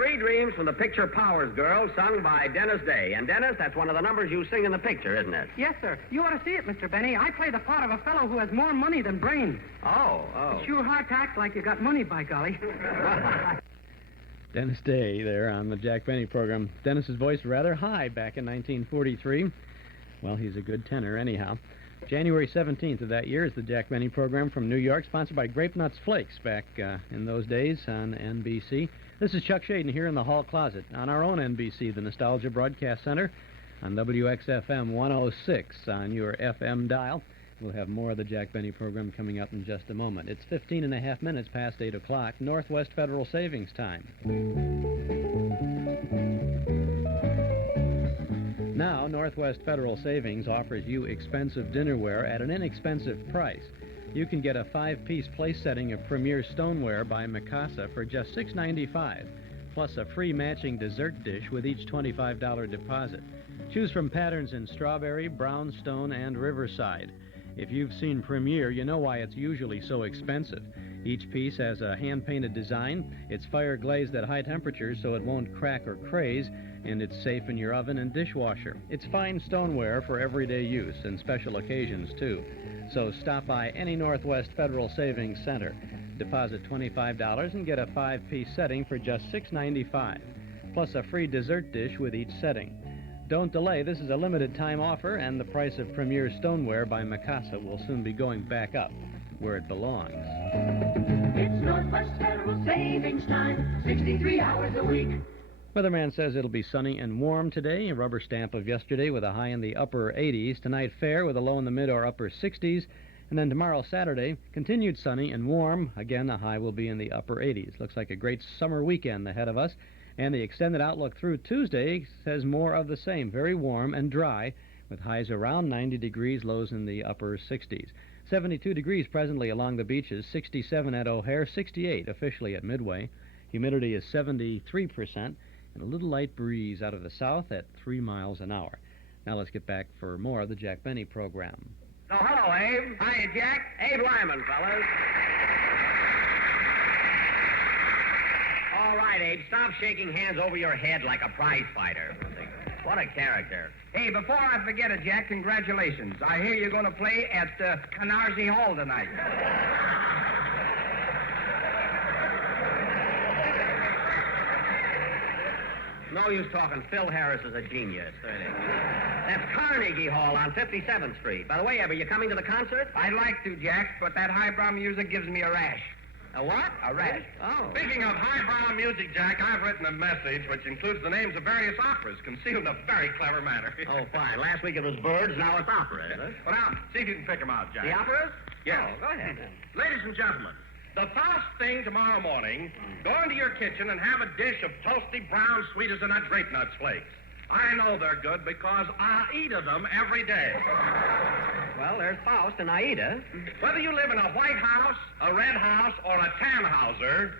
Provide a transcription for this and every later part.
Three Dreams from the picture Powers Girl, sung by Dennis Day. And, Dennis, that's one of the numbers you sing in the picture, isn't it? Yes, sir. You ought to see it, Mr. Benny. I play the part of a fellow who has more money than brains. Oh. It's sure hard to act like you got money, by golly. Dennis Day there on the Jack Benny program. Dennis's voice rather high back in 1943. Well, he's a good tenor anyhow. January 17th of that year is the Jack Benny program from New York, sponsored by Grape Nuts Flakes back in those days on NBC. This is Chuck Shaden here in the hall closet on our own NBC, the Nostalgia Broadcast Center, on WXFM 106 on your FM dial. We'll have more of the Jack Benny program coming up in just a moment. It's 15 and a half minutes past 8 o'clock, Northwest Federal Savings Time. Now, Northwest Federal Savings offers you expensive dinnerware at an inexpensive price. You can get a 5-piece place setting of Premier Stoneware by Mikasa for just $6.95, plus a free matching dessert dish with each $25 deposit. Choose from patterns in strawberry, brownstone, and riverside. If you've seen Premier, you know why it's usually so expensive. Each piece has a hand-painted design. It's fire-glazed at high temperatures so it won't crack or craze, and it's safe in your oven and dishwasher. It's fine stoneware for everyday use and special occasions, too. So stop by any Northwest Federal Savings Center. Deposit $25 and get a 5-piece setting for just $6.95, plus a free dessert dish with each setting. Don't delay. This is a limited-time offer, and the price of Premier Stoneware by Mikasa will soon be going back up where it belongs. It's Northwest Federal Savings Time, 63 hours a week. Weatherman says it'll be sunny and warm today, a rubber stamp of yesterday with a high in the upper 80s. Tonight, fair with a low in the mid or upper 60s. And then tomorrow, Saturday, continued sunny and warm. Again, the high will be in the upper 80s. Looks like a great summer weekend ahead of us. And the extended outlook through Tuesday says more of the same. Very warm and dry, with highs around 90 degrees, lows in the upper 60s. 72 degrees presently along the beaches, 67 at O'Hare, 68 officially at Midway. Humidity is 73%, and a little light breeze out of the south at 3 miles an hour. Now let's get back for more of the Jack Benny program. Oh, hello, Abe. Hi, Jack. Abe Lyman, fellas. All right, Abe, stop shaking hands over your head like a prize fighter. What a character. Hey, before I forget it, Jack, congratulations. I hear you're going to play at Canarsie Hall tonight. No use talking. Phil Harris is a genius. That's Carnegie Hall on 57th Street. By the way, Abe, are you coming to the concert? I'd like to, Jack, but that highbrow music gives me a rash. A what? A rash. Oh. Speaking of highbrow music, Jack, I've written a message which includes the names of various operas, concealed in a very clever manner. Oh, fine. Last week it was birds, now it's opera, is it? Well, now, see if you can pick them out, Jack. The operas? Yes. Oh, go ahead. Ladies and gentlemen, the first thing tomorrow morning, go into your kitchen and have a dish of toasty brown sweet as a nut grape nuts flakes. I know they're good because I eat of them every day. Well, there's Faust and Aida. Whether you live in a White House, a Red House, or a Tannhauser,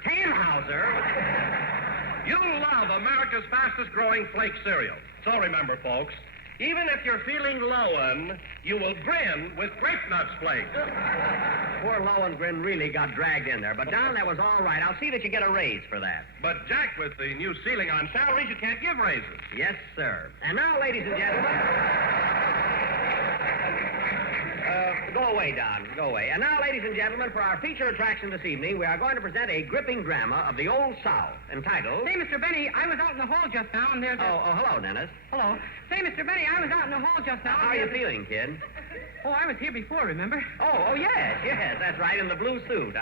you'll love America's fastest-growing flake cereal. So remember, folks, even if you're feeling lowin', you will grin with grape nuts flakes. Poor Lohengrin really got dragged in there. But, Don, that was all right. I'll see that you get a raise for that. But, Jack, with the new ceiling on salaries, you can't give raises. Yes, sir. And now, ladies and gentlemen... Go away, Don. Go away. And now, ladies and gentlemen, for our feature attraction this evening, we are going to present a gripping drama of the Old South entitled... Say, Mr. Benny, I was out in the hall just now, and there's a... Oh, hello, Dennis. Hello. Say, Mr. Benny, I was out in the hall just now. How are you feeling, kid? Oh, I was here before, remember? Oh, yes, that's right, in the blue suit.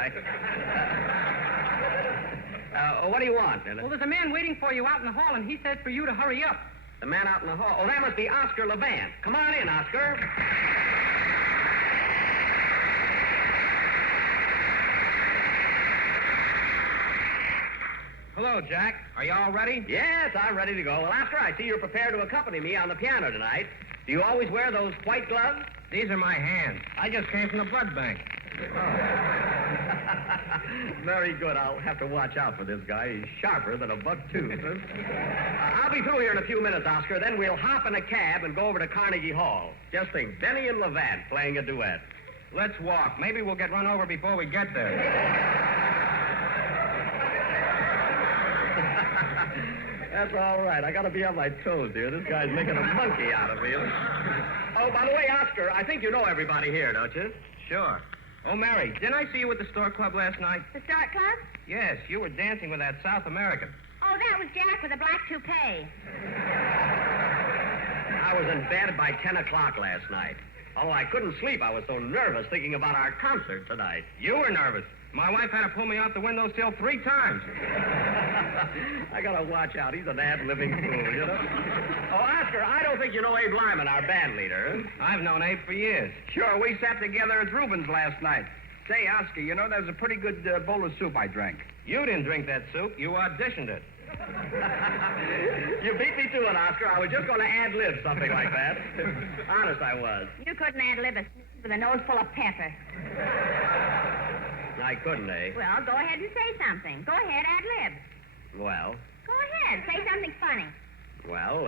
What do you want, Dennis? Well, there's a man waiting for you out in the hall, and he said for you to hurry up. The man out in the hall? Oh, that must be Oscar Levant. Come on in, Oscar. Hello, Jack. Are you all ready? Yes, I'm ready to go. Well, Oscar, I see you're prepared to accompany me on the piano tonight. Do you always wear those white gloves? These are my hands. I just came from the blood bank. Very good. I'll have to watch out for this guy. He's sharper than a buck tooth. I'll be through here in a few minutes, Oscar. Then we'll hop in a cab and go over to Carnegie Hall. Just think, Benny and Levant playing a duet. Let's walk. Maybe we'll get run over before we get there. That's all right. I got to be on my toes, dear. This guy's making a monkey out of me. Oh, by the way, Oscar, I think you know everybody here, don't you? Sure. Oh, Mary, didn't I see you at the Store Club last night? The Start Club? Yes, you were dancing with that South American. Oh, that was Jack with a black toupee. I was in bed by 10 o'clock last night. Oh, I couldn't sleep. I was so nervous thinking about our concert tonight. You were nervous. My wife had to pull me out the windowsill 3 times. I gotta watch out. He's an ad-libbing fool, you know? Oh, Oscar, I don't think you know Abe Lyman, our band leader. I've known Abe for years. Sure, we sat together at Rubens last night. Say, Oscar, you know, that was a pretty good bowl of soup I drank. You didn't drink that soup. You auditioned it. You beat me to it, Oscar. I was just going to ad-lib something like that. Honest, I was. You couldn't ad-lib a with a nose full of pepper. I couldn't, eh? Well, go ahead and say something. Go ahead, ad-lib. Well, Go ahead. Say something funny. well,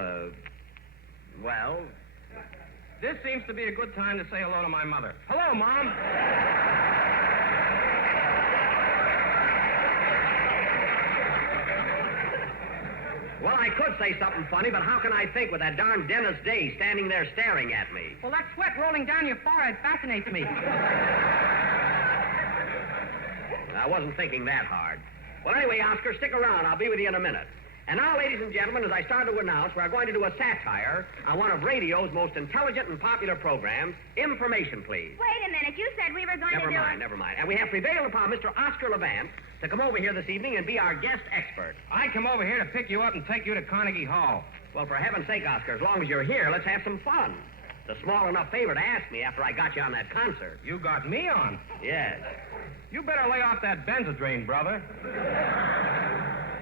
This seems to be a good time to say hello to my mother. Hello, Mom. Well, I could say something funny, but how can I think with that darn Dennis Day standing there staring at me? Well, that sweat rolling down your forehead fascinates me. I wasn't thinking that hard. Well, anyway, Oscar, stick around. I'll be with you in a minute. And now, ladies and gentlemen, as I start to announce, we're going to do a satire on one of radio's most intelligent and popular programs, Information, Please. Wait a minute. You said we were going to do... Never mind. And we have prevailed upon Mr. Oscar Levant to come over here this evening and be our guest expert. I come over here to pick you up and take you to Carnegie Hall. Well, for heaven's sake, Oscar, as long as you're here, let's have some fun. It's a small enough favor to ask me after I got you on that concert. You got me on. Yes. You better lay off that Benzodrine, brother.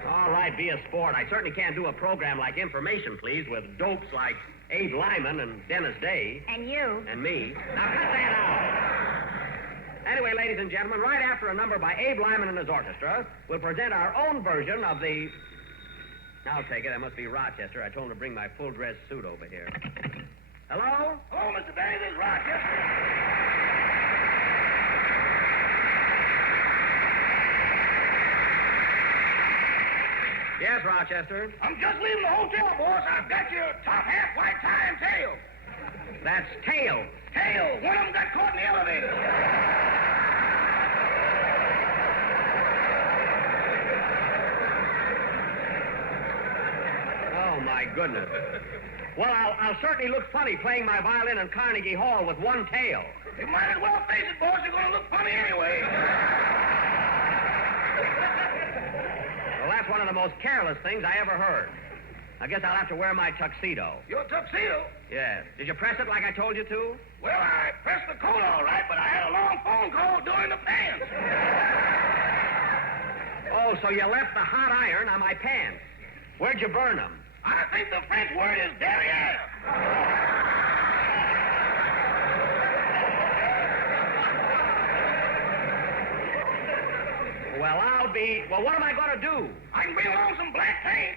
All right, be a sport. I certainly can't do a program like Information, Please, with dopes like Abe Lyman and Dennis Day. And you. And me. Now, cut that out. Anyway, ladies and gentlemen, right after a number by Abe Lyman and his orchestra, we'll present our own version of the... I'll take it. That must be Rochester. I told him to bring my full-dress suit over here. Hello? Oh, Mr. Benny, this is Rochester. Yes, Rochester. I'm just leaving the hotel, boss. I've got your top hat, white tie, and tail. That's Tail. Tail. One of them got caught in the elevator. Oh, my goodness. Well, I'll certainly look funny playing my violin in Carnegie Hall with one tail. You might as well face it, boss. You're going to look funny anyway. Well, that's one of the most careless things I ever heard. I guess I'll have to wear my tuxedo. Your tuxedo? Yes. Did you press it like I told you to? Well, I pressed the coat all right, but I had a long phone call during the pants. Oh, so you left the hot iron on my pants. Where'd you burn them? I think the French word is derriere. Well, what am I going to do? I can bring along some black paint.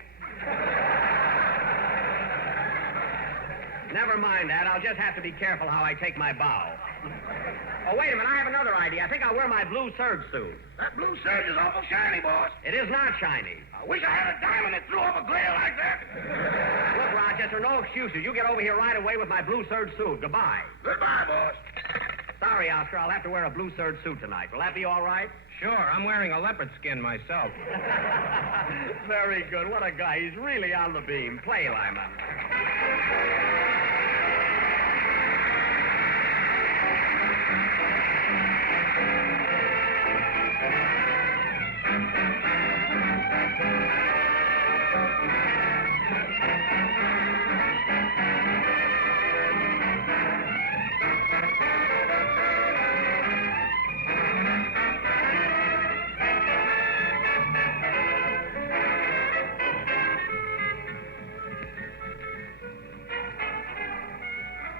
Never mind that. I'll just have to be careful how I take my bow. Oh, wait a minute. I have another idea. I think I'll wear my blue serge suit. That blue serge is awful shiny, boss. It is not shiny. I wish I had a diamond that threw off a glare like that. Look, Rochester, no excuses. You get over here right away with my blue serge suit. Goodbye. Goodbye, boss. Sorry, Oscar. I'll have to wear a blue serge suit tonight. Will that be all right? Sure, I'm wearing a leopard skin myself. Very good. What a guy. He's really on the beam. Play, Lyman.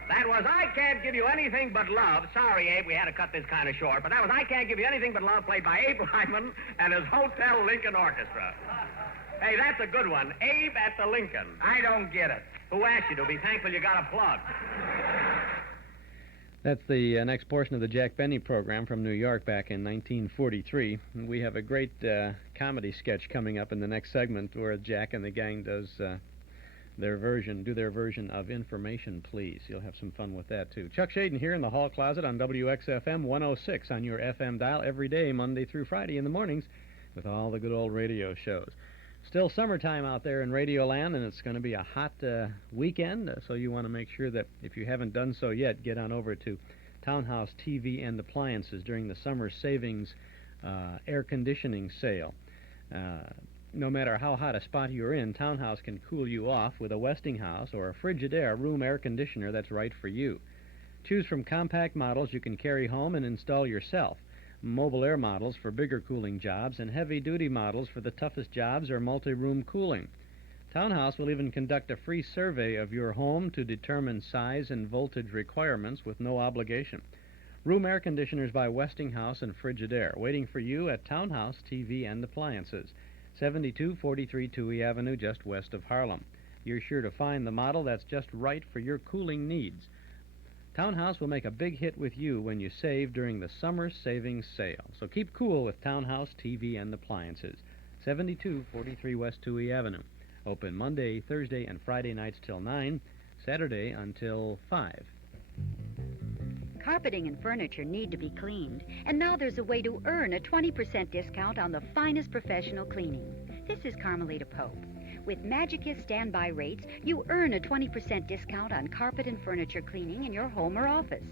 That was I Can't Give You Anything But Love. Sorry, Abe, we had to cut this kind of short, but that was I Can't Give You Anything But Love, played by Abe Lyman and his Hotel Lincoln Orchestra. Hey, that's a good one. Abe at the Lincoln. I don't get it. Who asked you to? Be thankful you got a plug. That's the next portion of the Jack Benny program from New York back in 1943. We have a great comedy sketch coming up in the next segment where Jack and the gang do their version of Information Please. You'll have some fun with that, too. Chuck Shaden here in the hall closet on WXFM 106 on your FM dial every day, Monday through Friday in the mornings, with all the good old radio shows. Still summertime out there in Radioland, and it's going to be a hot weekend, so you want to make sure that if you haven't done so yet, get on over to Townhouse TV and Appliances during the summer savings air conditioning sale. No matter how hot a spot you're in, Townhouse can cool you off with a Westinghouse or a Frigidaire room air conditioner that's right for you. Choose from compact models you can carry home and install yourself, mobile air models for bigger cooling jobs, and heavy-duty models for the toughest jobs or multi-room cooling. Townhouse will even conduct a free survey of your home to determine size and voltage requirements with no obligation. Room air conditioners by Westinghouse and Frigidaire, waiting for you at Townhouse TV and Appliances, 7243 Touhy Avenue, just west of Harlem. You're sure to find the model that's just right for your cooling needs. Townhouse will make a big hit with you when you save during the summer savings sale. So keep cool with Townhouse TV and Appliances, 7243 West Touhy Avenue. Open Monday, Thursday, and Friday nights till 9, Saturday until 5. Carpeting and furniture need to be cleaned, and now there's a way to earn a 20% discount on the finest professional cleaning. This is Carmelita Pope. With Magicist standby rates, you earn a 20% discount on carpet and furniture cleaning in your home or office.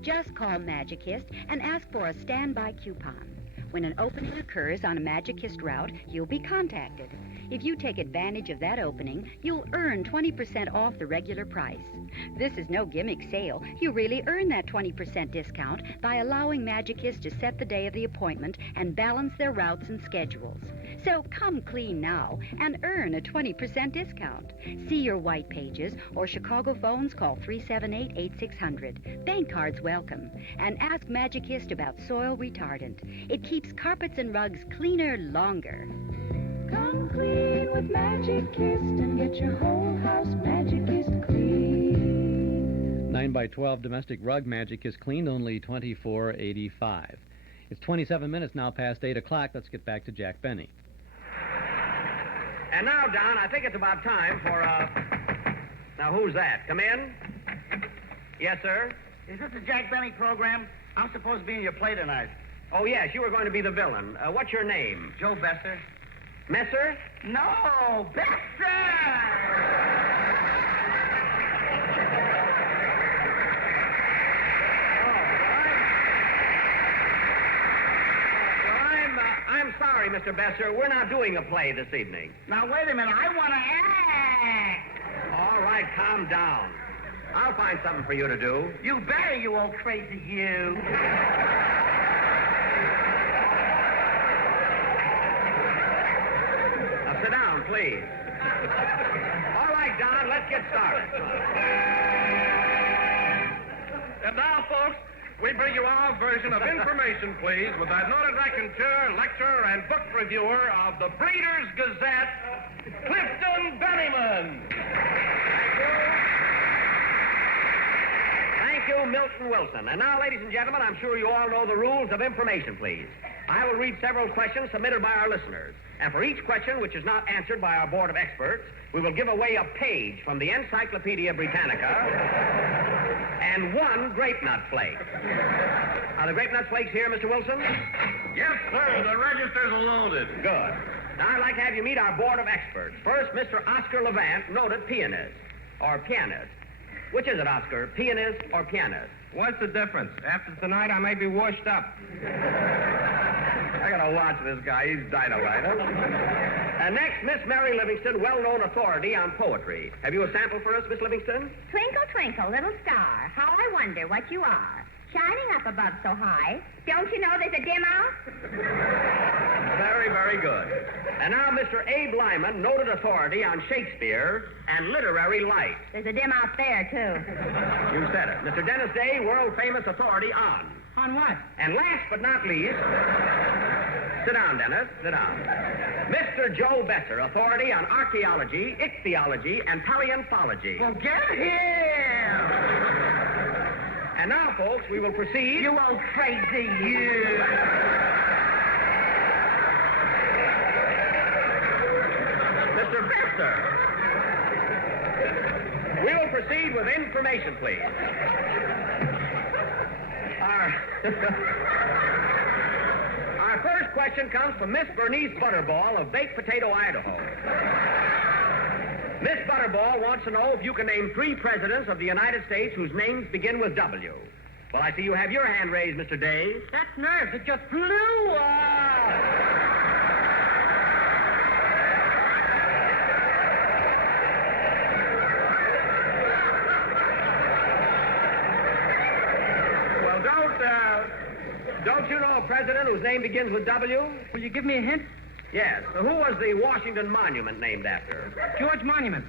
Just call Magicist and ask for a standby coupon. When an opening occurs on a Magicist route, you'll be contacted. If you take advantage of that opening, you'll earn 20% off the regular price. This is no gimmick sale. You really earn that 20% discount by allowing Magicist to set the day of the appointment and balance their routes and schedules. So come clean now and earn a 20% discount. See your white pages or Chicago phones, call 378-8600. Bank cards welcome. And ask Magicist about soil retardant. It keeps carpets and rugs cleaner longer. Come clean with Magicist and get your whole house Magicist clean. 9x12 domestic rug Magicist cleaned, only $24.85. It's 27 minutes now past 8 o'clock. Let's get back to Jack Benny. And now, Don, I think it's about time for, Now, who's that? Come in. Yes, sir? Is this the Jack Benny program? I'm supposed to be in your play tonight. Oh, yes, you were going to be the villain. What's your name? Joe Besser. Messer? No, Besser! I'm sorry, Mr. Besser. We're not doing a play this evening. Now, wait a minute. I want to act. All right, calm down. I'll find something for you to do. You better, you old crazy you. Now, sit down, please. All right, Don, let's get started. And now, folks, we bring you our version of Information Please with that noted raconteur, lecturer, and book reviewer of the Breeders' Gazette, Clifton Bennyman. Thank you, Milton Wilson. And now, ladies and gentlemen, I'm sure you all know the rules of Information Please. I will read several questions submitted by our listeners. And for each question which is not answered by our board of experts, we will give away a page from the Encyclopedia Britannica and one grape nut flake. Are the grape nut flakes here, Mr. Wilson? Yes, sir. The registers are loaded. Good. Now, I'd like to have you meet our board of experts. First, Mr. Oscar Levant, noted pianist. Or pianist. Which is it, Oscar? Pianist or pianist? What's the difference? After tonight, I may be washed up. I gotta watch this guy. He's dynamite. And next, Miss Mary Livingston, well-known authority on poetry. Have you a sample for us, Miss Livingston? Twinkle, twinkle, little star, how I wonder what you are. Shining up above so high. Don't you know there's a dim out? Very, very good. And now, Mr. Abe Lyman, noted authority on Shakespeare and literary light. There's a dim out there, too. You said it. Mr. Dennis Day, world-famous authority on. On what? And last but not least... Sit down, Dennis. Sit down. Mr. Joe Besser, authority on archaeology, ichthyology, and paleontology. Well, get here! And now, folks, we will proceed. You old crazy, you. Mr. Bester. We will proceed with information, please. Our first question comes from Miss Bernice Butterball of Baked Potato, Idaho. Miss Butterball wants to know if you can name 3 presidents of the United States whose names begin with W. Well, I see you have your hand raised, Mr. Dave. That's nerves. It just flew off. Well, don't you know a president whose name begins with W? Will you give me a hint? Yes. Who was the Washington Monument named after? George Monument.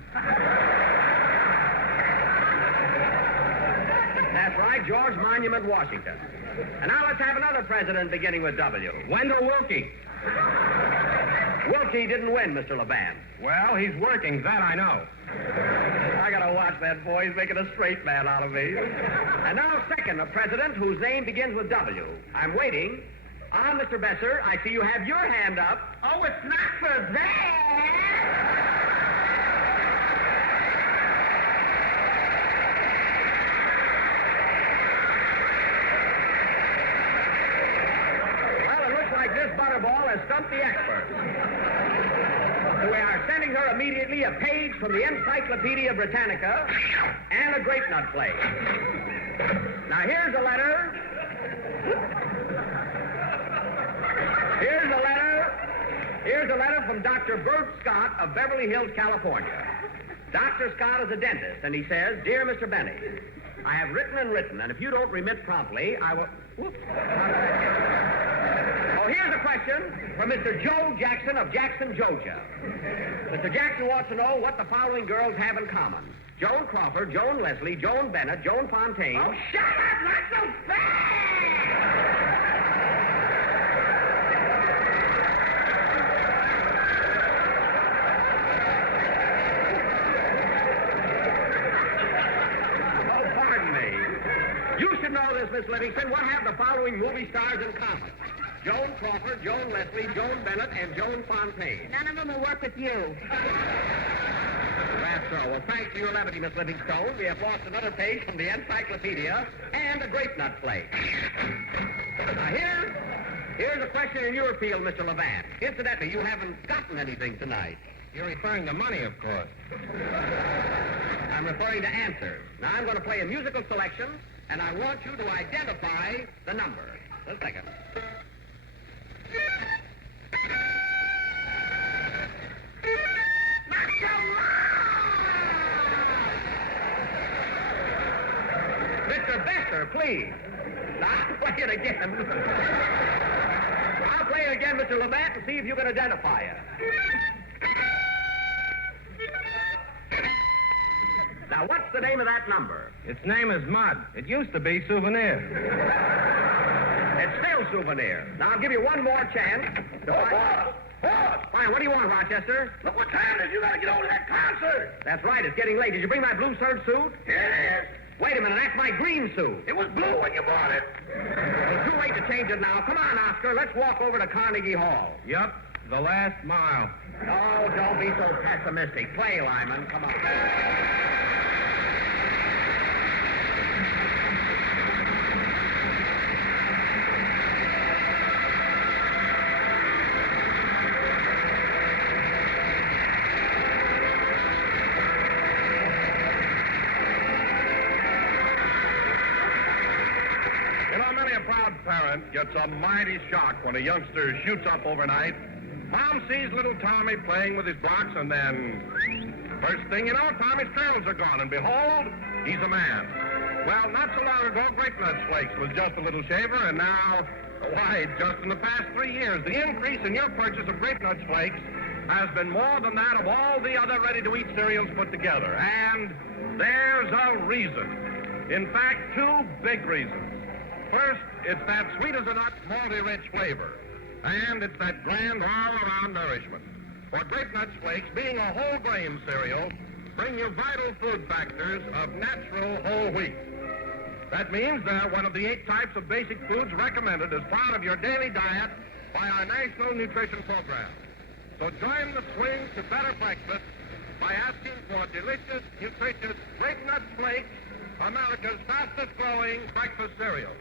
That's right, George Monument, Washington. And now let's have another president beginning with W. Wendell Willkie. Willkie didn't win, Mr. Levant. Well, he's working, that I know. I gotta watch that boy. He's making a straight man out of me. And now, second, a president whose name begins with W. I'm waiting. Mr. Besser, I see you have your hand up. Oh, it's not for that. Well, it looks like this Butterball has stumped the experts. We are sending her immediately a page from the Encyclopedia Britannica and a grape nut flake. Now, here's a letter. Here's a letter from Dr. Bert Scott of Beverly Hills, California. Dr. Scott is a dentist, and he says, Dear Mr. Benny, I have written, and if you don't remit promptly, I will... Whoops. Oh, here's a question from Mr. Joe Jackson of Jackson, Georgia. Mr. Jackson wants to know what the following girls have in common. Joan Crawford, Joan Leslie, Joan Bennett, Joan Fontaine... Oh, shut up! Not so fast! Miss Livingston, what have the following movie stars in common? Joan Crawford, Joan Leslie, Joan Bennett, and Joan Fontaine. None of them will work with you. That's so. Well, thanks to your levity, Miss Livingstone, we have lost another page from the Encyclopedia and a grape nut flake. Now, here's a question in your field, Mr. Levant. Incidentally, you haven't gotten anything tonight. You're referring to money, of course. I'm referring to answers. Now, I'm going to play a musical selection, and I want you to identify the number. Just a second. Not so loud! Mr. Besser, please. Now, I'll play it again. I'll play it again, Mr. Levant, and see if you can identify it. Now, what's the name of that number? Its name is Mud. It used to be Souvenir. It's still Souvenir. Now, I'll give you one more chance. Boss! Fine, what do you want, Rochester? Look what time it is. You gotta get over to that concert. That's right, it's getting late. Did you bring my blue serge suit? Here it is. Wait a minute, that's my green suit. It was blue when you bought it. Well, too late to change it now. Come on, Oscar, let's walk over to Carnegie Hall. Yup, the last mile. Oh, don't be so pessimistic. Play, Lyman. Come on. Parent gets a mighty shock when a youngster shoots up overnight. Mom sees little Tommy playing with his blocks, and then first thing you know, Tommy's curls are gone, and behold, he's a man. Well, not so long ago, Grape Nuts Flakes was just a little shaver, and now, why, just in the past 3 years, the increase in your purchase of Grape Nuts Flakes has been more than that of all the other ready-to-eat cereals put together. And there's a reason. In fact, 2 big reasons. First, it's that sweet-as-a-nut, malty-rich flavor. And it's that grand all-around nourishment. For Grape Nuts Flakes, being a whole grain cereal, bring you vital food factors of natural whole wheat. That means they're one of the 8 types of basic foods recommended as part of your daily diet by our National Nutrition Program. So join the swing to better breakfast by asking for delicious, nutritious Grape Nut Flakes, America's fastest-growing breakfast cereal.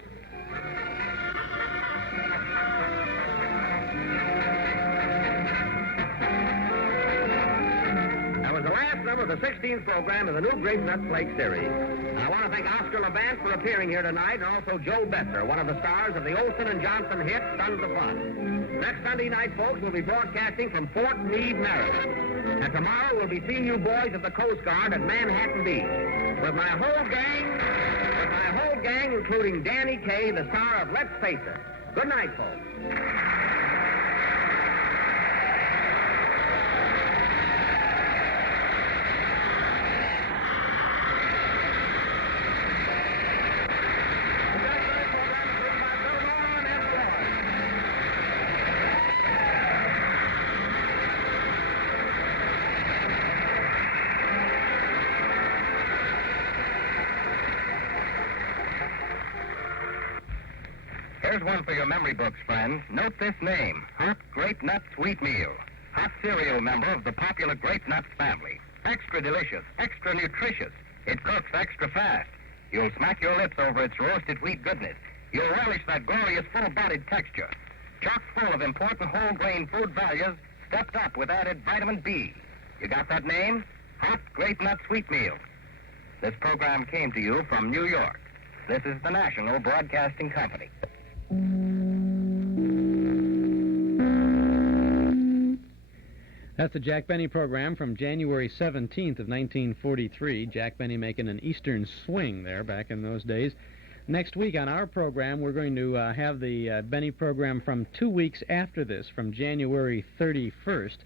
That was the last number of the 16th program of the new Grape Nut Flake series. I want to thank Oscar Levant for appearing here tonight, and also Joe Besser, one of the stars of the Olson and Johnson hit, Sons of Fun. Next Sunday night, folks, we'll be broadcasting from Fort Meade, Maryland. And tomorrow we'll be seeing you boys at the Coast Guard at Manhattan Beach. With my whole gang, including Danny Kaye, the star of Let's Face It. Good night, folks. Here's one for your memory books, friends. Note this name, Hot Grape Nut Sweet Meal. Hot cereal member of the popular Grape Nuts family. Extra delicious, extra nutritious. It cooks extra fast. You'll smack your lips over its roasted wheat goodness. You'll relish that glorious full-bodied texture. Chock full of important whole grain food values, stepped up with added vitamin B. You got that name? Hot Grape Nut Sweet Meal. This program came to you from New York. This is the National Broadcasting Company. That's the Jack Benny program from January 17th of 1943. Jack Benny making an Eastern swing there back in those days. Next week on our program, we're going to have the Benny program from 2 weeks after this, from January 31st,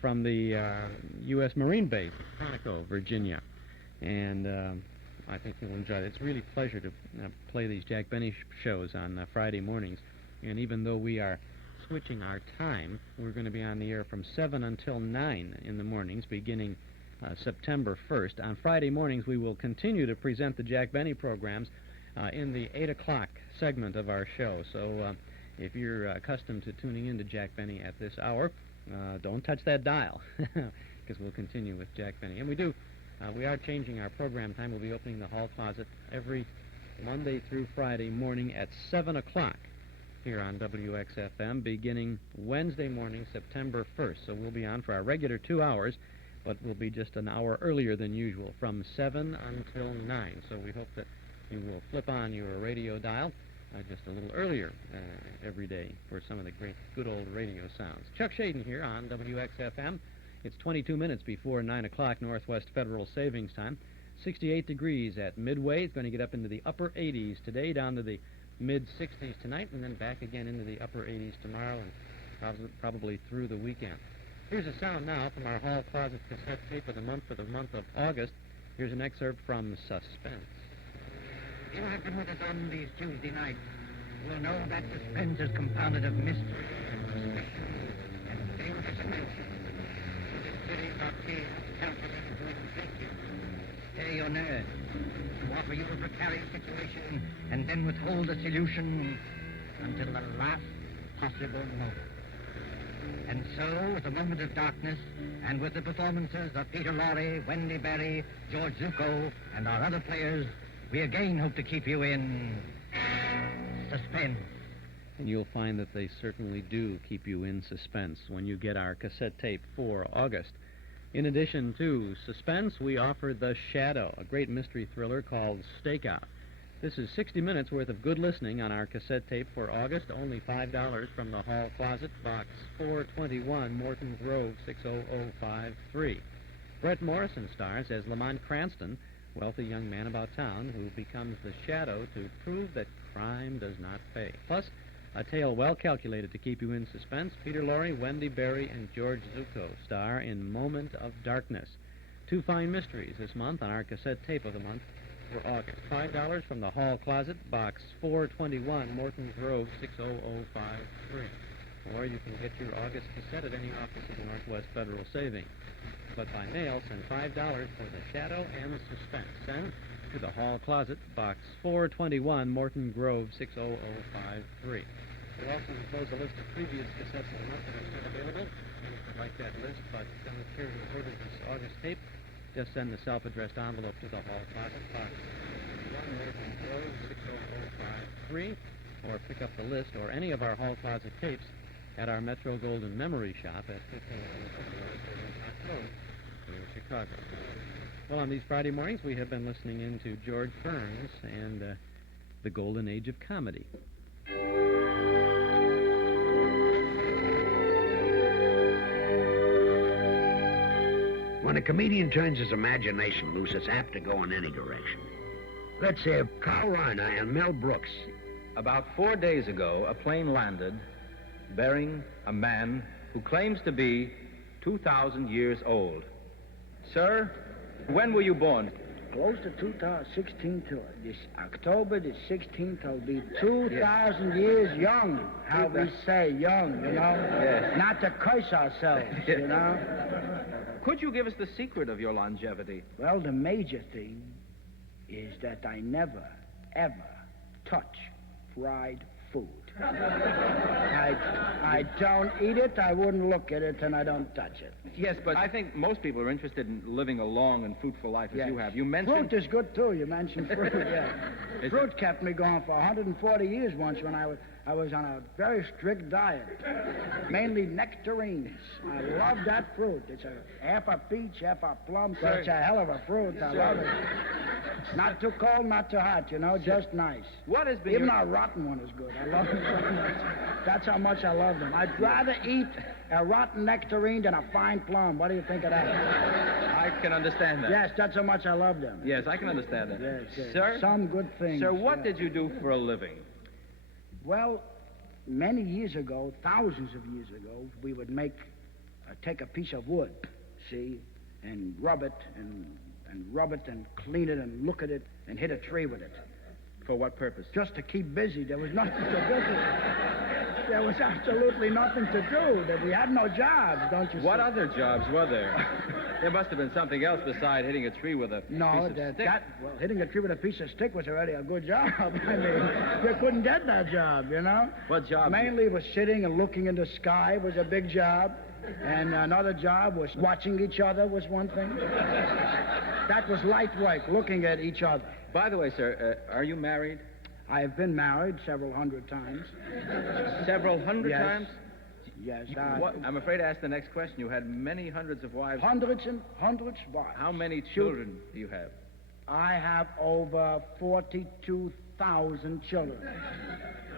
from the U.S. Marine Base, Quantico, Virginia. And I think you'll enjoy it. It's really a pleasure to play these Jack Benny shows on Friday mornings. And even though we are switching our time, we're going to be on the air from 7 until 9 in the mornings, beginning September 1st. On Friday mornings, we will continue to present the Jack Benny programs in the 8 o'clock segment of our show. So if you're accustomed to tuning in to Jack Benny at this hour, don't touch that dial, because we'll continue with Jack Benny. And we are changing our program time. We'll be opening the hall closet every Monday through Friday morning at 7 o'clock here on WXFM, beginning Wednesday morning, September 1st. So we'll be on for our regular 2 hours, but we'll be just an hour earlier than usual, from 7 until 9. So we hope that you will flip on your radio dial just a little earlier every day for some of the great good old radio sounds. Chuck Shaden here on WXFM. It's 22 minutes before 9 o'clock Northwest Federal Savings Time. 68 degrees at Midway. It's going to get up into the upper 80s today, down to the mid-60s tonight, and then back again into the upper 80s tomorrow, and probably through the weekend. Here's a sound now from our hall closet cassette tape for the month of August. Here's an excerpt from Suspense. You have been with us on these Tuesday nights. You'll know that suspense is compounded of mystery and suspicion and dangerous emotion. Stay your nerve, to offer you a precarious situation, and then withhold a solution until the last possible moment. And so, with a moment of darkness, and with the performances of Peter Lorre, Wendy Berry, George Zucco, and our other players, we again hope to keep you in suspense. And you'll find that they certainly do keep you in suspense when you get our cassette tape for August. In addition to Suspense, we offer The Shadow, a great mystery thriller called Stakeout. This is 60 minutes worth of good listening on our cassette tape for August, only $5 from the hall closet, box 421, Morton Grove, 60053. Brett Morrison stars as Lamont Cranston, wealthy young man about town who becomes the shadow to prove that crime does not pay. Plus, a tale well calculated to keep you in suspense. Peter Lorre, Wendy Berry, and George Zucco star in Moment of Darkness. 2 fine mysteries this month on our cassette tape of the month for August. $5 from the hall closet, box 421, Morton Grove, 60053. Or you can get your August cassette at any office of the Northwest Federal Savings. But by mail, send $5 for The Shadow and Suspense. Send to the hall closet, box 421, Morton Grove, 60053. We'll also enclose a list of previous cassettes and that are still available. And if you'd like that list, but don't care to have heard of this August tape, just send the self-addressed envelope to the hall closet, box 421, Morton Grove, 60053, or pick up the list or any of our hall closet tapes at our Metro Golden Memory Shop at 1500 Road near Chicago. Well, on these Friday mornings, we have been listening in to George Burns and the Golden Age of Comedy. When a comedian turns his imagination loose, it's apt to go in any direction. Let's say Carl Reiner and Mel Brooks. About 4 days ago, a plane landed bearing a man who claims to be 2,000 years old. Sir, when were you born? Close to 2016 to this October the 16th, I'll be 2,000 years young. How we say young, you know? Yes. Not to curse ourselves, you know? Could you give us the secret of your longevity? Well, the major thing is that I never, ever touch fried food. I don't eat it, I wouldn't look at it, and I don't touch it. Yes, but I think most people are interested in living a long and fruitful life as Yes. you have. You mentioned... Fruit is good, too. You mentioned fruit, yeah. Fruit kept me going for 140 years once when I was on a very strict diet, mainly nectarines. I love that fruit. It's a half a peach, half a plum, so it's a hell of a fruit. I love it. Not too cold, not too hot, you know, just nice. What has been Even a rotten one is good. I love them so much. That's how much I love them. I'd rather eat a rotten nectarine than a fine plum. What do you think of that? I can understand that. Yes, that's how much I love them. Yes, I can understand that. Yes. Sir? Some good things. Sir, what did you do for a living? Well, many years ago, thousands of years ago, we would take a piece of wood, see, and rub it and clean it and look at it and hit a tree with it. For what purpose? Just to keep busy. There was nothing to do. There was absolutely nothing to do. We had no jobs, don't you see? What other jobs were there? There must have been something else beside hitting a tree with a piece of stick. Well, hitting a tree with a piece of stick was already a good job. I mean, you couldn't get that job, you know? What job? Mainly it was sitting and looking in the sky was a big job. And another job was watching each other was one thing. That was light work, looking at each other. By the way, sir, are you married? I have been married several hundred times. Several hundred Yes. times? Yes. I'm afraid to ask the next question. You had many hundreds of wives. Hundreds and hundreds of wives. How many children do you have? I have over 42,000 children.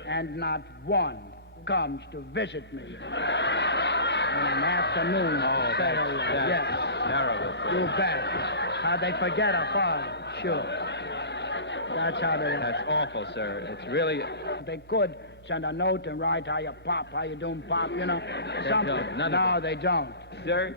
And not one comes to visit me. In an afternoon. Oh, that's yes. terrible. You bet. How they forget a father. Sure. That's how they are. That's awful, sir. It's really... They could send a note and write, how you pop, how you doing, pop, you know. They don't. None of No, them. they don't. Sir,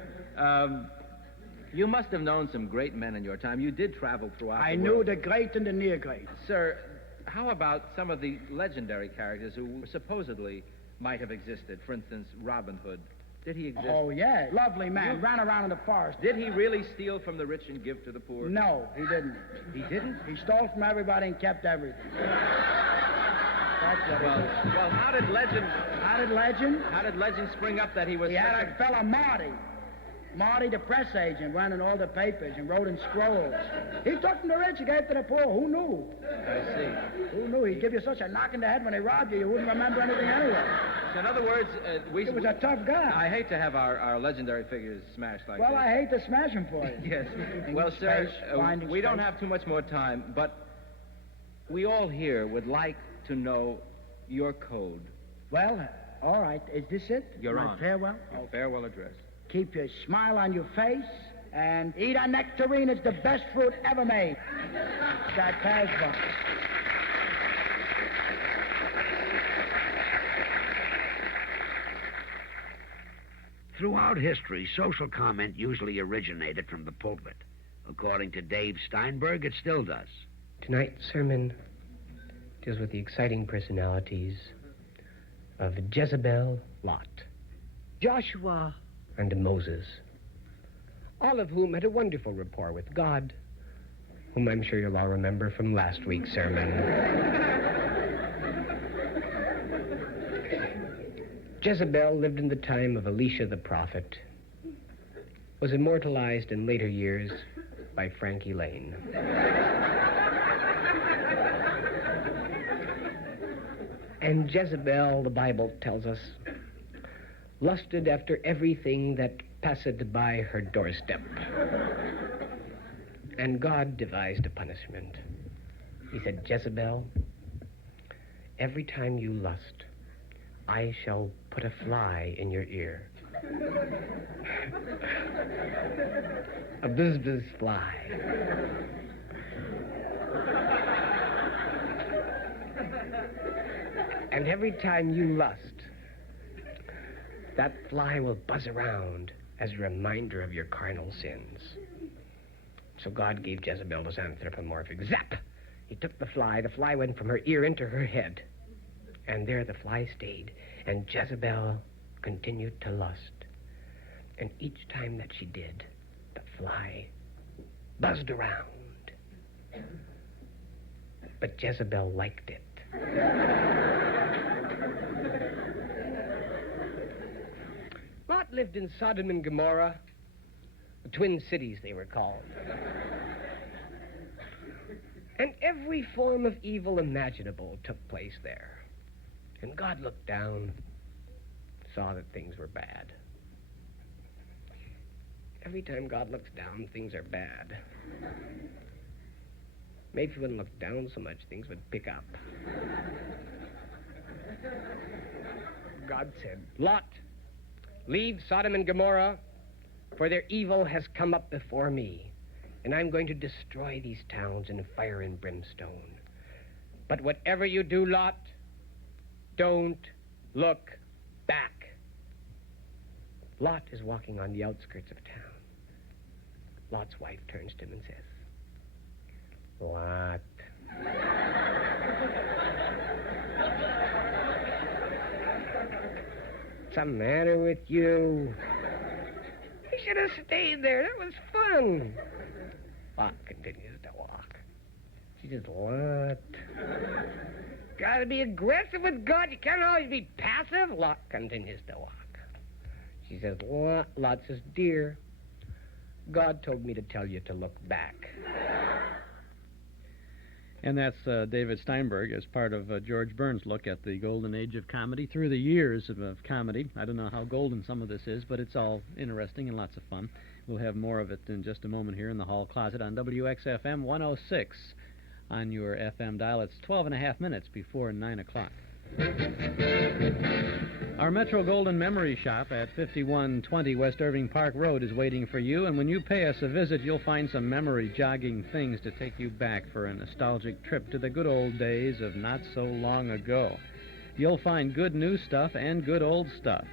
you must have known some great men in your time. You did travel throughout I the knew world. the great and the near great. Sir, how about some of the legendary characters who supposedly might have existed? For instance, Robin Hood. Did he exist? Oh, yeah. Lovely man. Ran around in the forest. Did he really steal from the rich and give to the poor? No, he didn't. He didn't? He stole from everybody and kept everything. That's what he did. Well, how did legend... How did legend? How did legend spring up that he was... He had a fella, Marty. Marty, the press agent, ran in all the papers and wrote in scrolls. He took from the rich and gave to the poor. Who knew? I see. Who knew? He'd give you such a knock in the head when they robbed you, you wouldn't remember anything anyway. So in other words, He was a tough guy. I hate to have our legendary figures smashed like Well, this. I hate to smash him for you. Yes. In Well, sir, space, we don't have too much more time, but we all here would like to know your code. Well, all right. Is this it? Your My Honor. farewell? Your farewell address. Keep your smile on your face and eat a nectarine. It's the best fruit ever made. That pass box. Throughout history, social comment usually originated from the pulpit. According to Dave Steinberg, it still does. Tonight's sermon deals with the exciting personalities of Jezebel, Lot, Joshua, and Moses, all of whom had a wonderful rapport with God whom I'm sure you'll all remember from last week's sermon. Jezebel lived in the time of Elisha the prophet, was immortalized in later years by Frankie Lane. And Jezebel, the Bible tells us, lusted after everything that passed by her doorstep. And God devised a punishment. He said, Jezebel, every time you lust, I shall put a fly in your ear. A buzz-buzz fly. And every time you lust, that fly will buzz around as a reminder of your carnal sins. So God gave Jezebel this anthropomorphic zap. He took the fly went from her ear into her head. And there the fly stayed, and Jezebel continued to lust. And each time that she did, the fly buzzed around. But Jezebel liked it. Lot lived in Sodom and Gomorrah. The twin cities, they were called. And every form of evil imaginable took place there. And God looked down, saw that things were bad. Every time God looks down, things are bad. Maybe if he wouldn't look down so much, things would pick up. God said, Lot, leave Sodom and Gomorrah, for their evil has come up before me, and I'm going to destroy these towns in fire and brimstone. But whatever you do, Lot, don't look back. Lot is walking on the outskirts of town. Lot's wife turns to him and says, Lot. What's the matter with you? You should have stayed there. That was fun. Lot continues to walk. She says, Lot. Gotta be aggressive with God. You can't always be passive. Lot continues to walk. She says, Lot. Lot says, Dear, God told me to tell you to look back. And that's David Steinberg as part of George Burns' look at the golden age of comedy through the years of comedy. I don't know how golden some of this is, but it's all interesting and lots of fun. We'll have more of it in just a moment here in the hall closet on WXFM 106 on your FM dial. It's 12 and a half minutes before 9 o'clock. Our Metro Golden Memory Shop at 5120 West Irving Park Road is waiting for you, and when you pay us a visit, you'll find some memory-jogging things to take you back for a nostalgic trip to the good old days of not so long ago. You'll find good new stuff and good old stuff.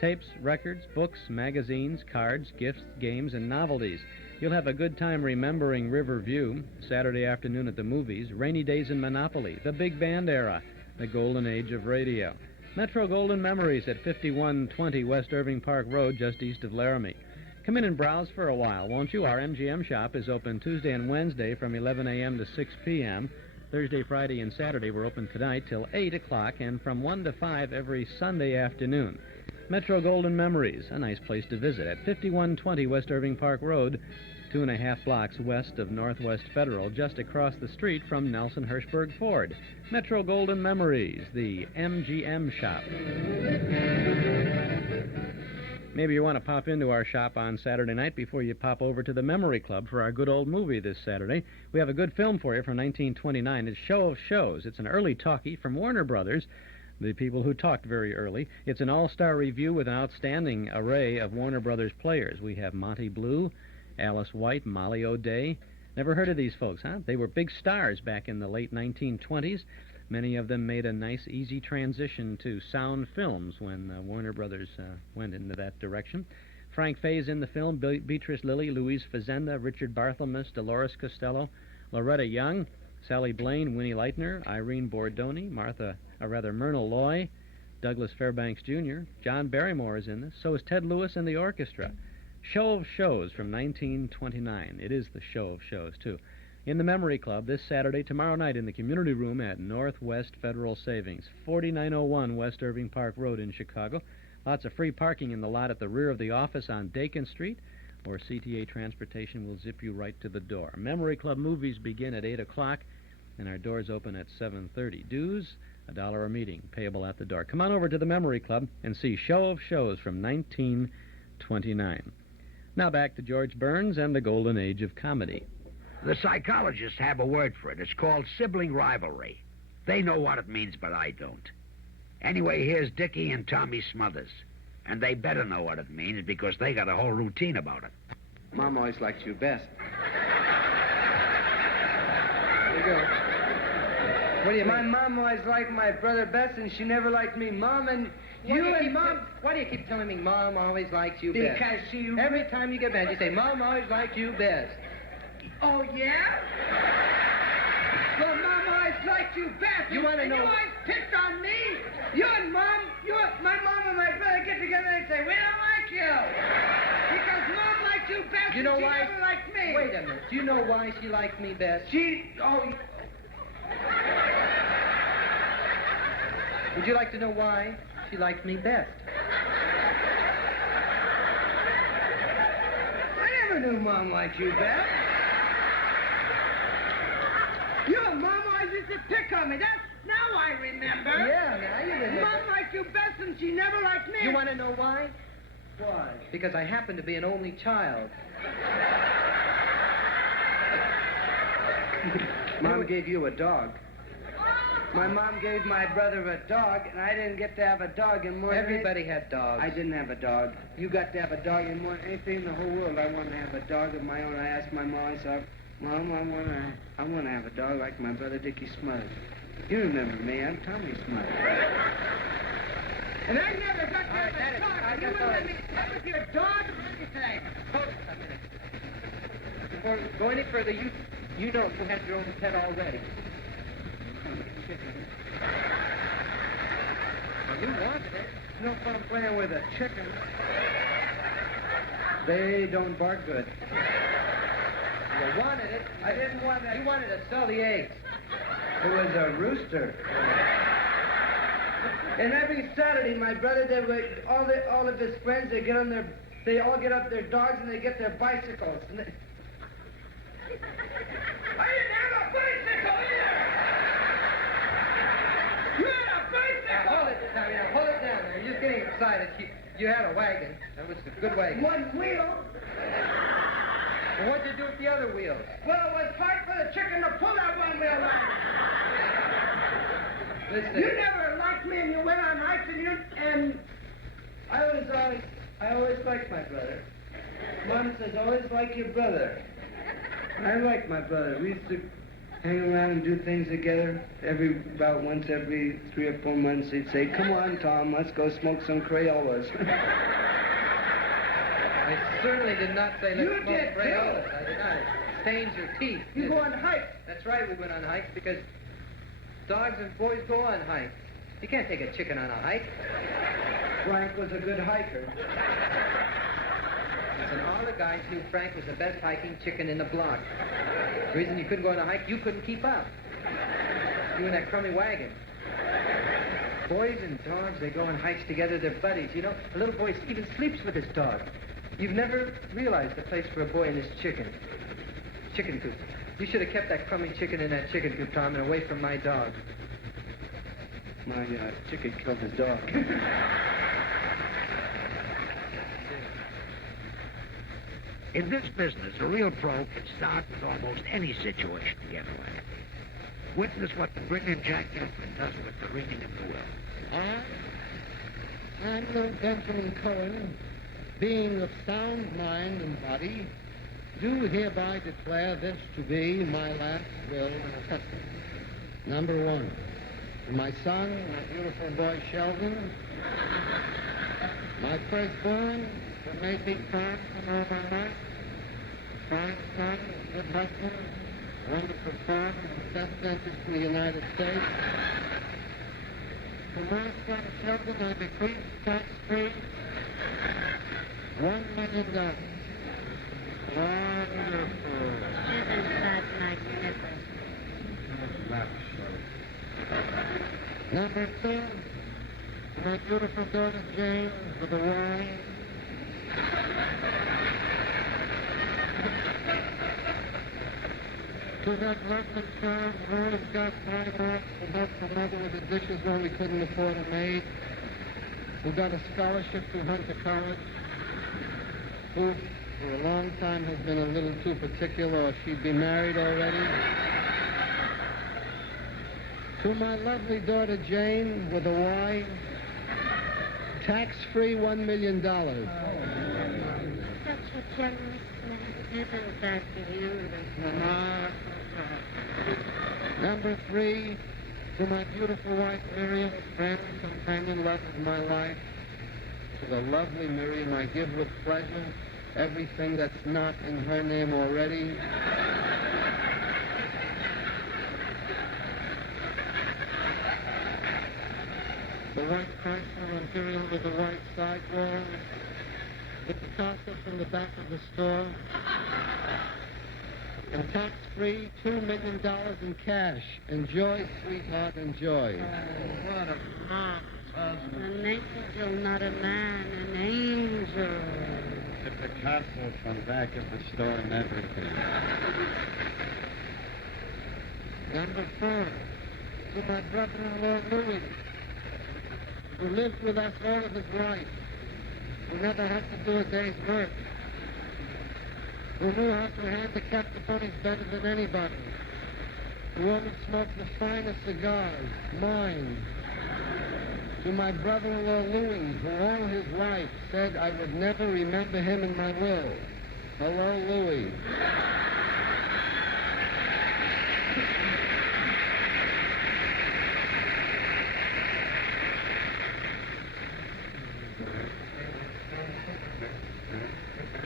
Tapes, records, books, magazines, cards, gifts, games, and novelties. You'll have a good time remembering Riverview, Saturday afternoon at the movies, rainy days in Monopoly, the big band era, the golden age of radio. Metro Golden Memories at 5120 West Irving Park Road, just east of Laramie. Come in and browse for a while, won't you? Our MGM shop is open Tuesday and Wednesday from 11 a.m. to 6 p.m. Thursday, Friday, and Saturday we're open tonight till 8 o'clock, and from 1 to 5 every Sunday afternoon. Metro Golden Memories, a nice place to visit at 5120 West Irving Park Road, 2.5 blocks west of Northwest Federal, just across the street from Nelson Hirschberg Ford. Metro Golden Memories, the MGM shop. Maybe you want to pop into our shop on Saturday night before you pop over to the Memory Club for our good old movie this Saturday. We have a good film for you from 1929. It's Show of Shows. It's an early talkie from Warner Brothers, the people who talked very early. It's an all-star review with an outstanding array of Warner Brothers players. We have Monty Blue, Alice White, Molly O'Day. Never heard of these folks, huh? They were big stars back in the late 1920s. Many of them made a nice, easy transition to sound films when Warner Brothers went into that direction. Frank Fay's in the film, Beatrice Lilly, Louise Fazenda, Richard Barthelmess, Dolores Costello, Loretta Young, Sally Blaine, Winnie Leitner, Irene Bordoni, Myrna Loy, Douglas Fairbanks Jr., John Barrymore is in this. So is Ted Lewis and the orchestra. Show of Shows from 1929. It is the Show of Shows, too. in the Memory Club this Saturday, tomorrow night in the community room at Northwest Federal Savings, 4901 West Irving Park Road in Chicago. Lots of free parking in the lot at the rear of the office on Dakin Street, or CTA Transportation will zip you right to the door. Memory Club movies begin at 8 o'clock, and our doors open at 7:30. Dues, $1 a meeting, payable at the door. Come on over to the Memory Club and see Show of Shows from 1929. Now back to George Burns and the golden age of comedy. The psychologists have a word for it. It's called sibling rivalry. They know what it means, but I don't. Anyway, here's Dickie and Tommy Smothers. And they better know what it means because they got a whole routine about it. Mom always liked you best. There you go. What do you mean? My mom always liked my brother best, and she never liked me. Mom and Why do you keep telling me Mom always liked you best? Because she... Every time you get mad, you say, Mom always liked you best. Oh, yeah? Well, Mom always liked you best. You want to know... You always picked on me. My mom and my brother get together and say, we don't like you. Because Mom liked you best, You know and she why? never liked me. Wait a minute. Do you know why she liked me best? Would you like to know why she liked me best? I never knew Mom liked you best. Your Mom always used to pick on me. Now I remember. Yeah, now you remember. Mom liked you best and she never liked me. You want to know why? Why? Because I happen to be an only child. Mom gave you a dog. My mom gave my brother a dog, and I didn't get to have a dog in more than... Everybody had dogs. I didn't have a dog. You got to have a dog in more than anything in the whole world. I want to have a dog of my own. I asked my mom, I said, Mom, I want to have a dog like my brother Dickie Smothers. You remember me. I'm Tommy Smothers. And I never got to have a dog. You wouldn't let me play with your dog or anything. Hold it a minute. Before we go any further, you know you had your own pet already. Well, you wanted it. No fun playing with a chicken. They don't bark good. You wanted it. I didn't want that. You wanted to sell the eggs. It was a rooster. And every Saturday, my brother, all of his friends, they all get up their dogs and they get their bicycles. And I didn't have a bicycle either. You had a bicycle. Hold it, Tommy. Now hold it down. You're just getting excited. You had a wagon. That was a good wagon. One wheel. Well, what'd you do with the other wheels? Well, it was hard for the chicken to pull that one wheel wagon. Listen. You never liked me, and you went on hikes, and I always liked my brother. Mom says, always like your brother. I like my brother. We used to hang around and do things together. About once every 3 or 4 months, he'd say, come on, Tom, let's go smoke some Crayolas. I certainly did not say let's You smoke did, too. Crayolas. I did not. It stains your teeth. You go on hikes. That's right, we went on hikes because dogs and boys go on hikes. You can't take a chicken on a hike. Frank was a good hiker. Listen, all the guys knew Frank was the best hiking chicken in the block. The reason you couldn't go on a hike, you couldn't keep up. You in that crummy wagon. Boys and dogs, they go on hikes together, they're buddies. You know, a little boy even sleeps with his dog. You've never realized the place for a boy and his chicken. Chicken coop. You should have kept that crummy chicken in that chicken coop, Tom, and away from my dog. My chicken killed his dog. In this business, a real pro can start with almost any situation to get away. Witness what the brilliant Jack Gilpin does with the reading of the will. I'm Lord Benjamin Cohen, being of sound mind and body, do hereby declare this to be my last will and testament. Number 1, to my son, my beautiful boy Sheldon, my firstborn, who made me proud from all my life, fine son, good husband, wonderful father, and best interest in the United States. To my son Sheldon, I bequeath tax-free $1 million. Wonderful. Isn't that nice? back short. Number 2, my beautiful daughter Jane with the wine. To that lovely child who always got time off to help the mother with the dishes when we couldn't afford a maid, who got a scholarship to Hunter College, who for a long time has been a little too particular, or she'd be married already. To my lovely daughter Jane with a Y, tax-free $1 million. Such a generous man. Isn't that beautiful? Number 3, to my beautiful wife Miriam, friend, companion, love of my life. To the lovely Miriam, I give with pleasure everything that's not in her name already. The white Chrysler Imperial with the white sidewall. The Picasso from the back of the store. And tax-free $2 million in cash. Enjoy, sweetheart, enjoy. What a marvelous husband. An angel, not a man, an angel. The Picasso from back of the store and everything. Number 4, to my brother-in-law Louis, who lived with us all of his life, who never had to do a day's work, who knew how to handicap the bunnies better than anybody, who only smoked the finest cigars, mine. To my brother-in-law Louis, who all his life said I would never remember him in my will. Hello, Louis.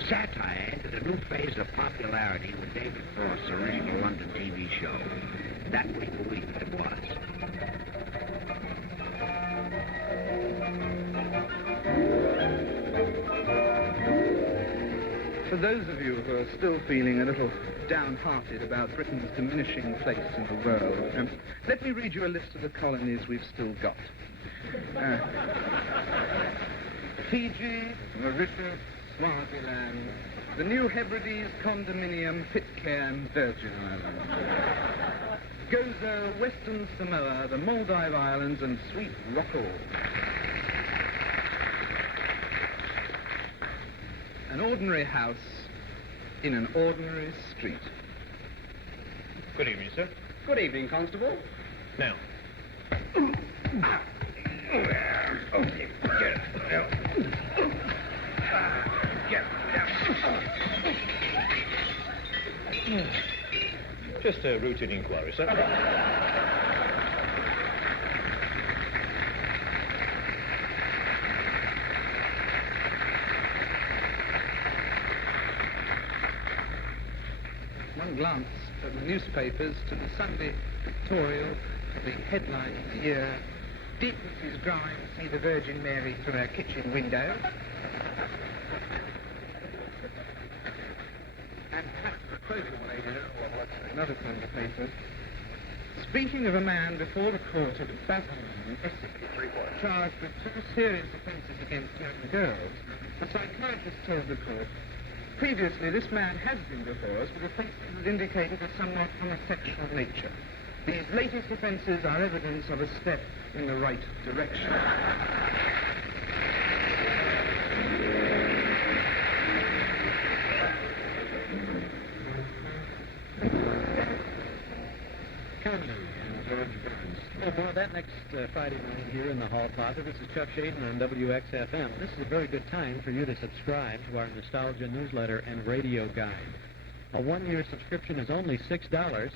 Satire entered a new phase of popularity with David Frost's original London TV show. That we believe it was. For those of you who are still feeling a little downhearted about Britain's diminishing place in the world, let me read you a list of the colonies we've still got. Fiji, Mauritius, Swaziland, the New Hebrides, Condominium, Pitcairn, Virgin Islands, Gozo, Western Samoa, the Maldive Islands, and Sweet Rockall. An ordinary house in an ordinary street. Good evening, sir. Good evening, Constable. Now. Okay, get it. Get it. Just a routine inquiry, sir. One glance at the newspapers, to the Sunday pictorial, to the headline of the year. Did Mrs. Grimes see the Virgin Mary through her kitchen window? And another kind of paper. Speaking of a man before the court of Basildon, Essex, charged with 2 serious offences against young girls, the psychiatrist told the court, previously this man has been before us with offences that indicated a somewhat homosexual nature. These latest offences are evidence of a step in the right direction. Oh, well, that next Friday night here in the Hall Plaza. This is Chuck Shaden on WXFM. This is a very good time for you to subscribe to our Nostalgia newsletter and radio guide. A 1-year subscription is only $6,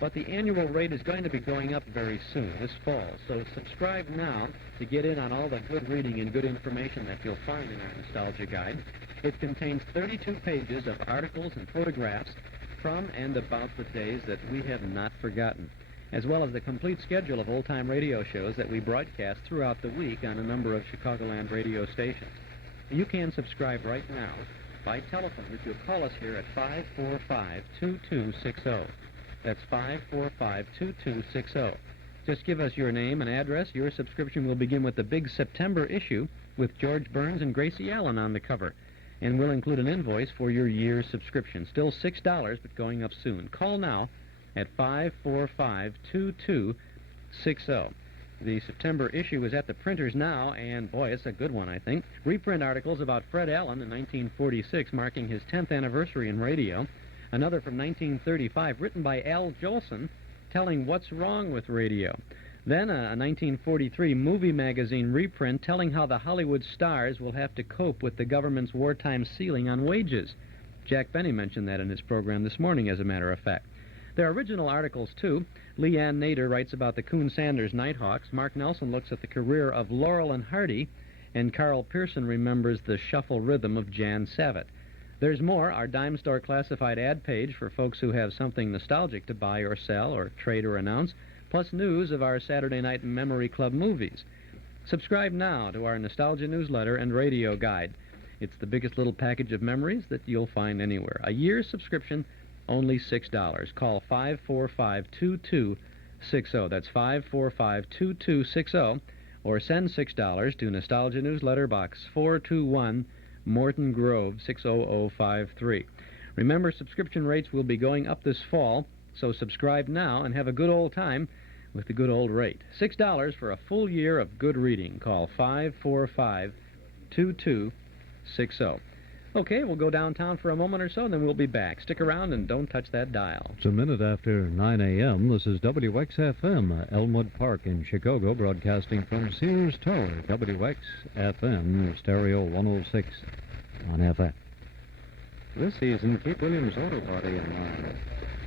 but the annual rate is going to be going up very soon, this fall. So subscribe now to get in on all the good reading and good information that you'll find in our Nostalgia guide. It contains 32 pages of articles and photographs from and about the days that we have not forgotten, as well as the complete schedule of old-time radio shows that we broadcast throughout the week on a number of Chicagoland radio stations. You can subscribe right now by telephone if you'll call us here at 545-2260. That's 545-2260. Just give us your name and address. Your subscription will begin with the big September issue with George Burns and Gracie Allen on the cover. And we'll include an invoice for your year's subscription. Still $6, but going up soon. Call now at 545-2260. The September issue is at the printers now, and boy, it's a good one, I think. Reprint articles about Fred Allen in 1946, marking his 10th anniversary in radio. Another from 1935, written by Al Jolson, telling what's wrong with radio. Then a 1943 movie magazine reprint telling how the Hollywood stars will have to cope with the government's wartime ceiling on wages. Jack Benny mentioned that in his program this morning, as a matter of fact. There are original articles, too. Leanne Nader writes about the Coon Sanders Nighthawks. Mark Nelson looks at the career of Laurel and Hardy. And Carl Pearson remembers the shuffle rhythm of Jan Savitt. There's more, our dime store classified ad page for folks who have something nostalgic to buy or sell or trade or announce, plus news of our Saturday Night Memory Club movies. Subscribe now to our nostalgia newsletter and radio guide. It's the biggest little package of memories that you'll find anywhere. A year's subscription, only $6. Call 545-2260. That's 545-2260. Or send $6 to Nostalgia Newsletter Box 421, Morton Grove, 60053. Remember, subscription rates will be going up this fall, so subscribe now and have a good old time with the good old rate. $6 for a full year of good reading. Call 545-2260. Okay, we'll go downtown for a moment or so, and then we'll be back. Stick around and don't touch that dial. It's a minute after 9 a.m. This is WXFM, Elmwood Park in Chicago, broadcasting from Sears Tower, WXFM, Stereo 106 on FM. This season, keep Williams Auto Body in mind.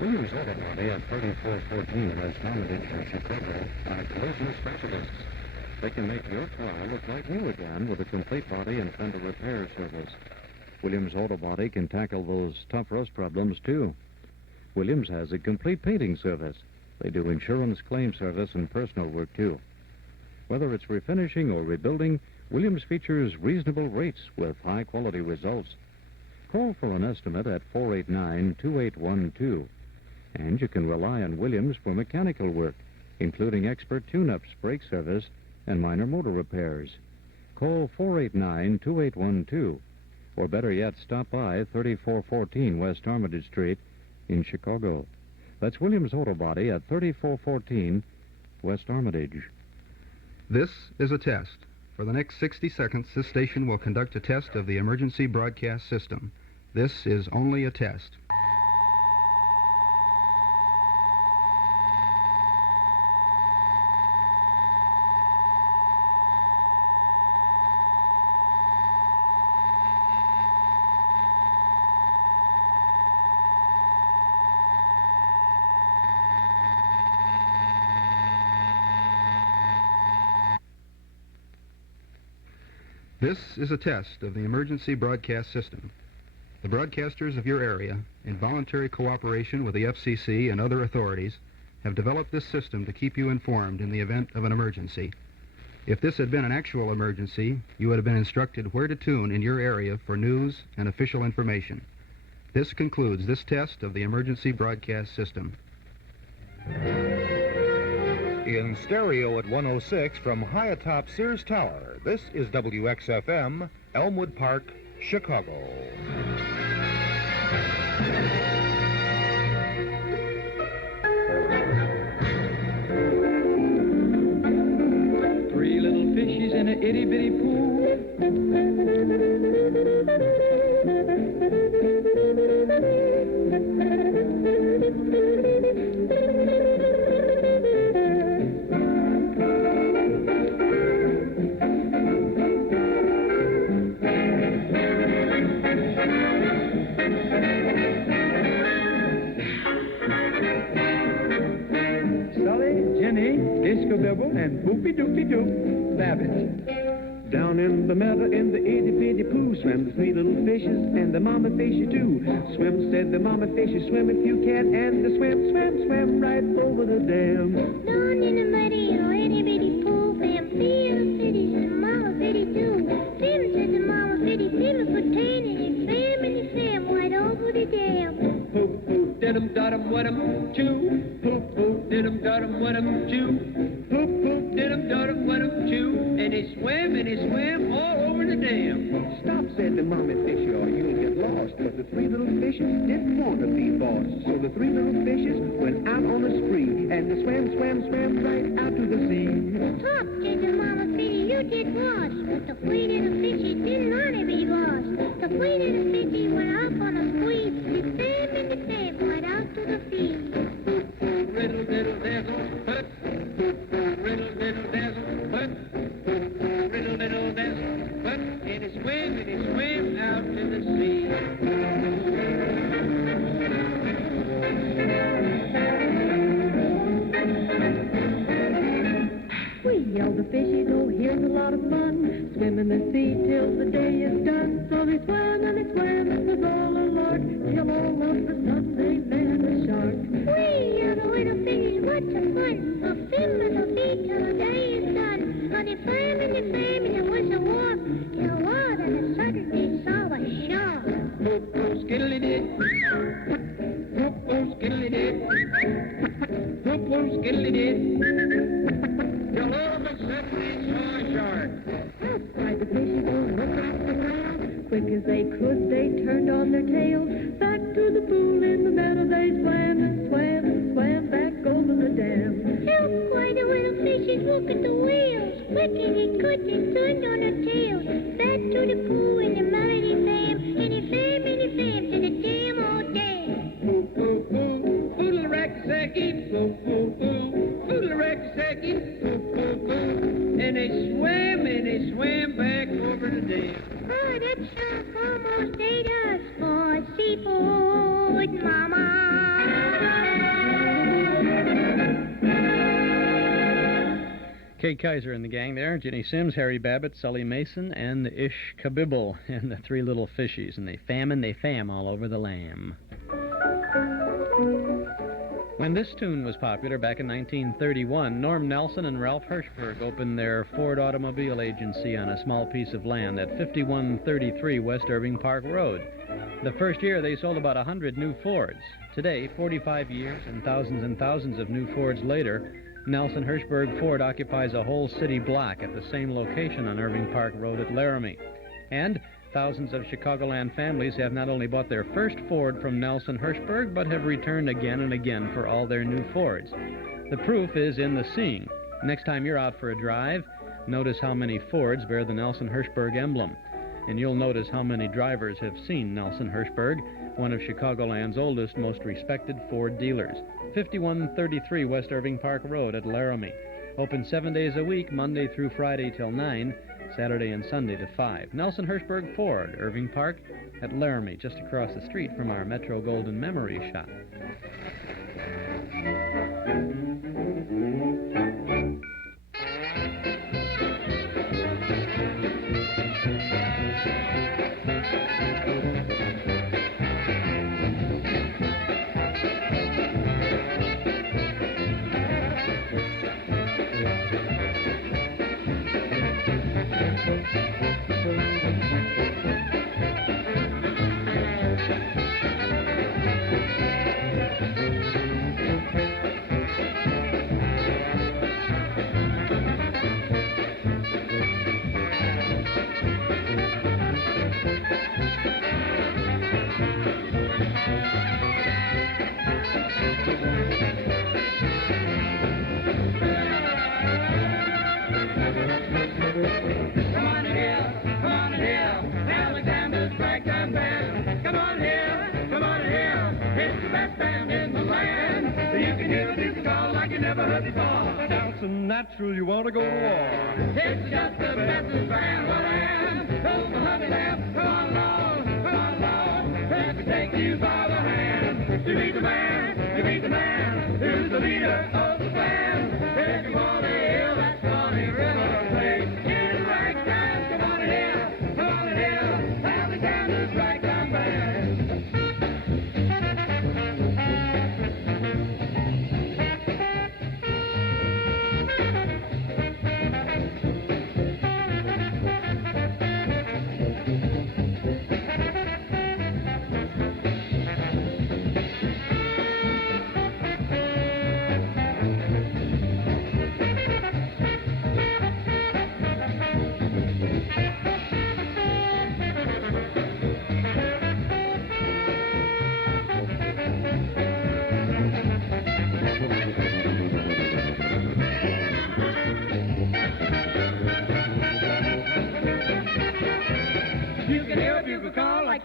Williams Auto Body at 3414 West Armitage in Chicago are collision specialists. They can make your car look like new again with a complete body and fender repair service. Williams Auto Body can tackle those tough rust problems, too. Williams has a complete painting service. They do insurance claim service and personal work, too. Whether it's refinishing or rebuilding, Williams features reasonable rates with high-quality results. Call for an estimate at 489-2812. And you can rely on Williams for mechanical work, including expert tune-ups, brake service, and minor motor repairs. Call 489-2812. Or better yet, stop by 3414 West Armitage Street in Chicago. That's Williams Auto Body at 3414 West Armitage. This is a test. For the next 60 seconds, this station will conduct a test of the emergency broadcast system. This is only a test. This is a test of the emergency broadcast system. The broadcasters of your area, in voluntary cooperation with the FCC and other authorities, have developed this system to keep you informed in the event of an emergency. If this had been an actual emergency, you would have been instructed where to tune in your area for news and official information. This concludes this test of the emergency broadcast system. In stereo at 106 from high atop Sears Tower, this is WXFM, Elmwood Park, Chicago. Three little fishes in a itty-bitty pool. And boopy-doopy-doop, Babbitt. Down in the meadow in the itty-bitty pool swam the three little fishes and the mama fishy too. Swim, said the mama fishy, swim if you can, and the swim, swam, swam right over the dam. Down in the muddy oh, itty-bitty pool swam three little fishes and the mama fishy too. Swim, said the mama fishy, swim if you can, and he swam right over the dam. Poop, poop, did-em, dud-em, wet-em, chew. Poop, poop, did-em, dud-em, wet-em, chew. Poop, poop, did-em, dud-em, wet-em, chew. And he swam all over the dam. Stop, said the mommy fish, or you'll get lost. But the three little fishes didn't want to be boss. So the three little fishes went out on a spree. And they swam right out to the sea. Stop, said the mama fishy, you did wash. But the three little fishes didn't want to be lost. The three little fishes went off on a spree. They swam right out to the sea. Riddle, diddle, dazzle, hut. Riddle, diddle, dazzle, hut. Riddle, diddle, dazzle, hut. And he swam out to the sea. We yelled the fishies, oh, here's a lot of fun. Swim in the sea till the day is done. So they swam, it was all a lark. Till all of the Sunday land a shark. We are the little fishies, what's the fun? So swim in the sea till the day is done. So they swam, and it was a war. Till a while, and a sudden they saw a shark. Whoop, oh, skiddly-did. Whoop, oh, skiddly-did. Whoop, oh, skiddly-did. Till all of a sudden they saw a shark. Help, cried the fishies, oh, look out the ground. Quick as they could, they turned on their tails. Back to the pool in the meadow they swam back over the dam. Help, cried the little fishes, look at the whales. Quick as they could, they turned on their tails. Back to the pool in the meadow they swam. And they swam to the dam all day. Poop, poop, poop, oodle-rack-a-sacky. Poop, poop, poop, oodle-rack-a-sacky. Poop, poop, poop. And they swam back over the dam. Oh, that shark almost ate us for seafood, Mama. Kate Kaiser and the gang there. Jenny Sims, Harry Babbitt, Sully Mason, and Ish Kabibble and the three little fishies. And they fam all over the lamb. When this tune was popular back in 1931, Norm Nelson and Ralph Hirschberg opened their Ford Automobile Agency on a small piece of land at 5133 West Irving Park Road. The first year, they sold about 100 new Fords. Today, 45 years and thousands of new Fords later, Nelson Hirschberg Ford occupies a whole city block at the same location on Irving Park Road at Laramie. And thousands of Chicagoland families have not only bought their first Ford from Nelson Hirschberg, but have returned again and again for all their new Fords. The proof is in the seeing. Next time you're out for a drive, notice how many Fords bear the Nelson Hirschberg emblem. And you'll notice how many drivers have seen Nelson Hirschberg, one of Chicagoland's oldest, most respected Ford dealers. 5133 West Irving Park Road at Laramie. Open 7 days a week, Monday through Friday till 9, Saturday and Sunday to 5. Nelson Hirschberg Ford, Irving Park at Laramie, just across the street from our Metro Golden Memory Shop. Natural, you want to go to war. It's just the best band, what am? Oh, the honey lamb, come on along, let me take you by the hand. You meet the man, who's the leader of the band. If you want to hear that funny river play, in ragtime, come on here, Family Sanders Ragtime Band.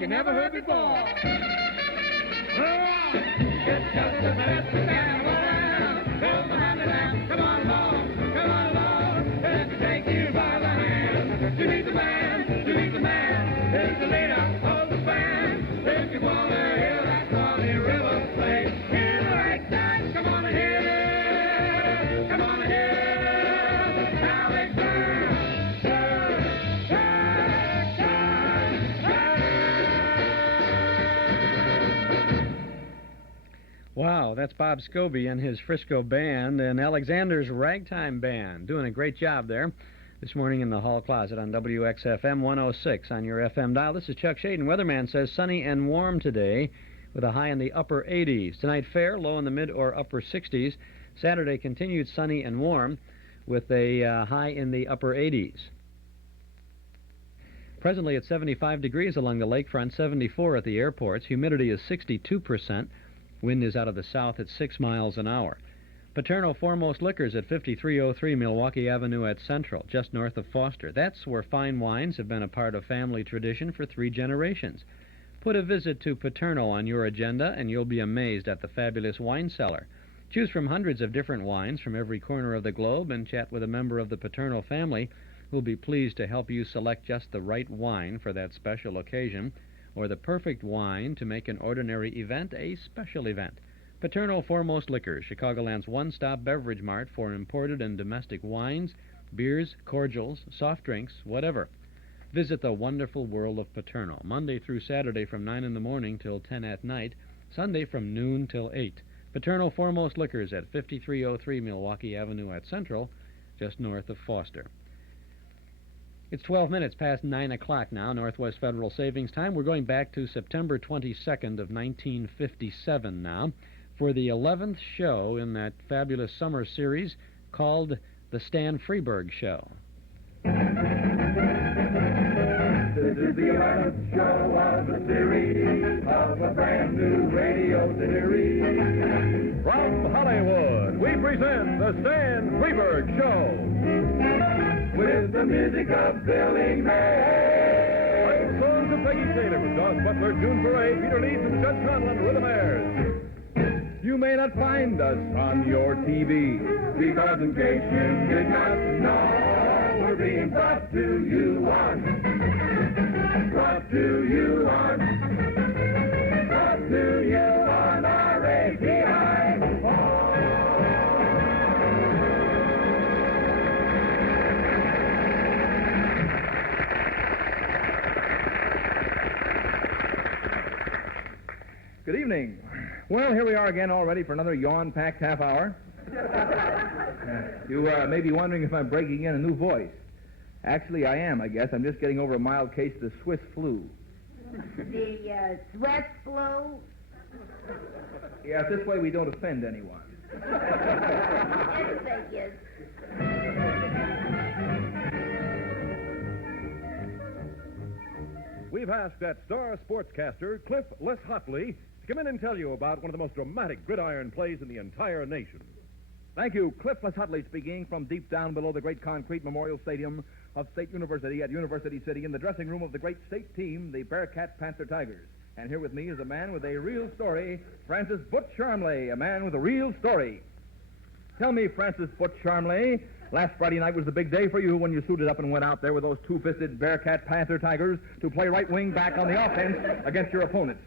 never heard before. Get just a bit of band. Come on along, come on along. Let's take you by the hand. To meet the man, is the leader of the band. If you want to hear that Swanee River play, hear the ragtime, come on and hear it. Come on and hear it. How they Wow, that's Bob Scobie and his Frisco Band and Alexander's Ragtime Band. Doing a great job there this morning in the hall closet on WXFM 106 on your FM dial. This is Chuck Shaden. Weatherman says sunny and warm today with a high in the upper 80s. Tonight fair, low in the mid or upper 60s. Saturday continued sunny and warm with a high in the upper 80s. Presently at 75 degrees along the lakefront, 74 at the airports. Humidity is 62%. Wind is out of the south at 6 miles an hour. Paterno Foremost Liquors at 5303 Milwaukee Avenue at Central, just north of Foster. That's where fine wines have been a part of family tradition for 3 generations. Put a visit to Paterno on your agenda, and you'll be amazed at the fabulous wine cellar. Choose from hundreds of different wines from every corner of the globe and chat with a member of the Paterno family who'll be pleased to help you select just the right wine for that special occasion, or the perfect wine to make an ordinary event a special event. Paterno Foremost Liquors, Chicagoland's one-stop beverage mart for imported and domestic wines, beers, cordials, soft drinks, whatever. Visit the wonderful world of Paterno, Monday through Saturday from 9 in the morning till 10 at night, Sunday from noon till 8. Paterno Foremost Liquors at 5303 Milwaukee Avenue at Central, just north of Foster. It's 12 minutes past 9 o'clock now, Northwest Federal Savings Time. We're going back to September 22nd of 1957 now for the 11th show in that fabulous summer series called The Stan Freberg Show. This is the 11th show of the series of a brand new radio series. From Hollywood, we present The Stan Freberg Show. With the music of Billy May. Title songs of Peggy Taylor, Doss Butler, June Foray, Peter Leeds, and Judd Conlon were the Mares. You may not find us on your TV, because in case you did not know, we're being brought to you on RAPI. Good evening. Well, here we are again, all ready for another yawn-packed half hour. You may be wondering if I'm breaking in a new voice. Actually, I am, I guess. I'm just getting over a mild case of the Swiss flu. The sweat flu? Yeah, this way we don't offend anyone. Yes. We've asked that star sportscaster, Cliff Les Hotley, to come in and tell you about one of the most dramatic gridiron plays in the entire nation. Thank you. Cliff Les Hotley speaking from deep down below the great concrete memorial stadium of State University at University City in the dressing room of the great state team, the Bearcat Panther Tigers. And here with me is a man with a real story, Francis Butch Charmley, a man with a real story. Tell me, Francis Butch Charmley, last Friday night was the big day for you when you suited up and went out there with those two-fisted Bearcat Panther Tigers to play right wing back on the offense against your opponents,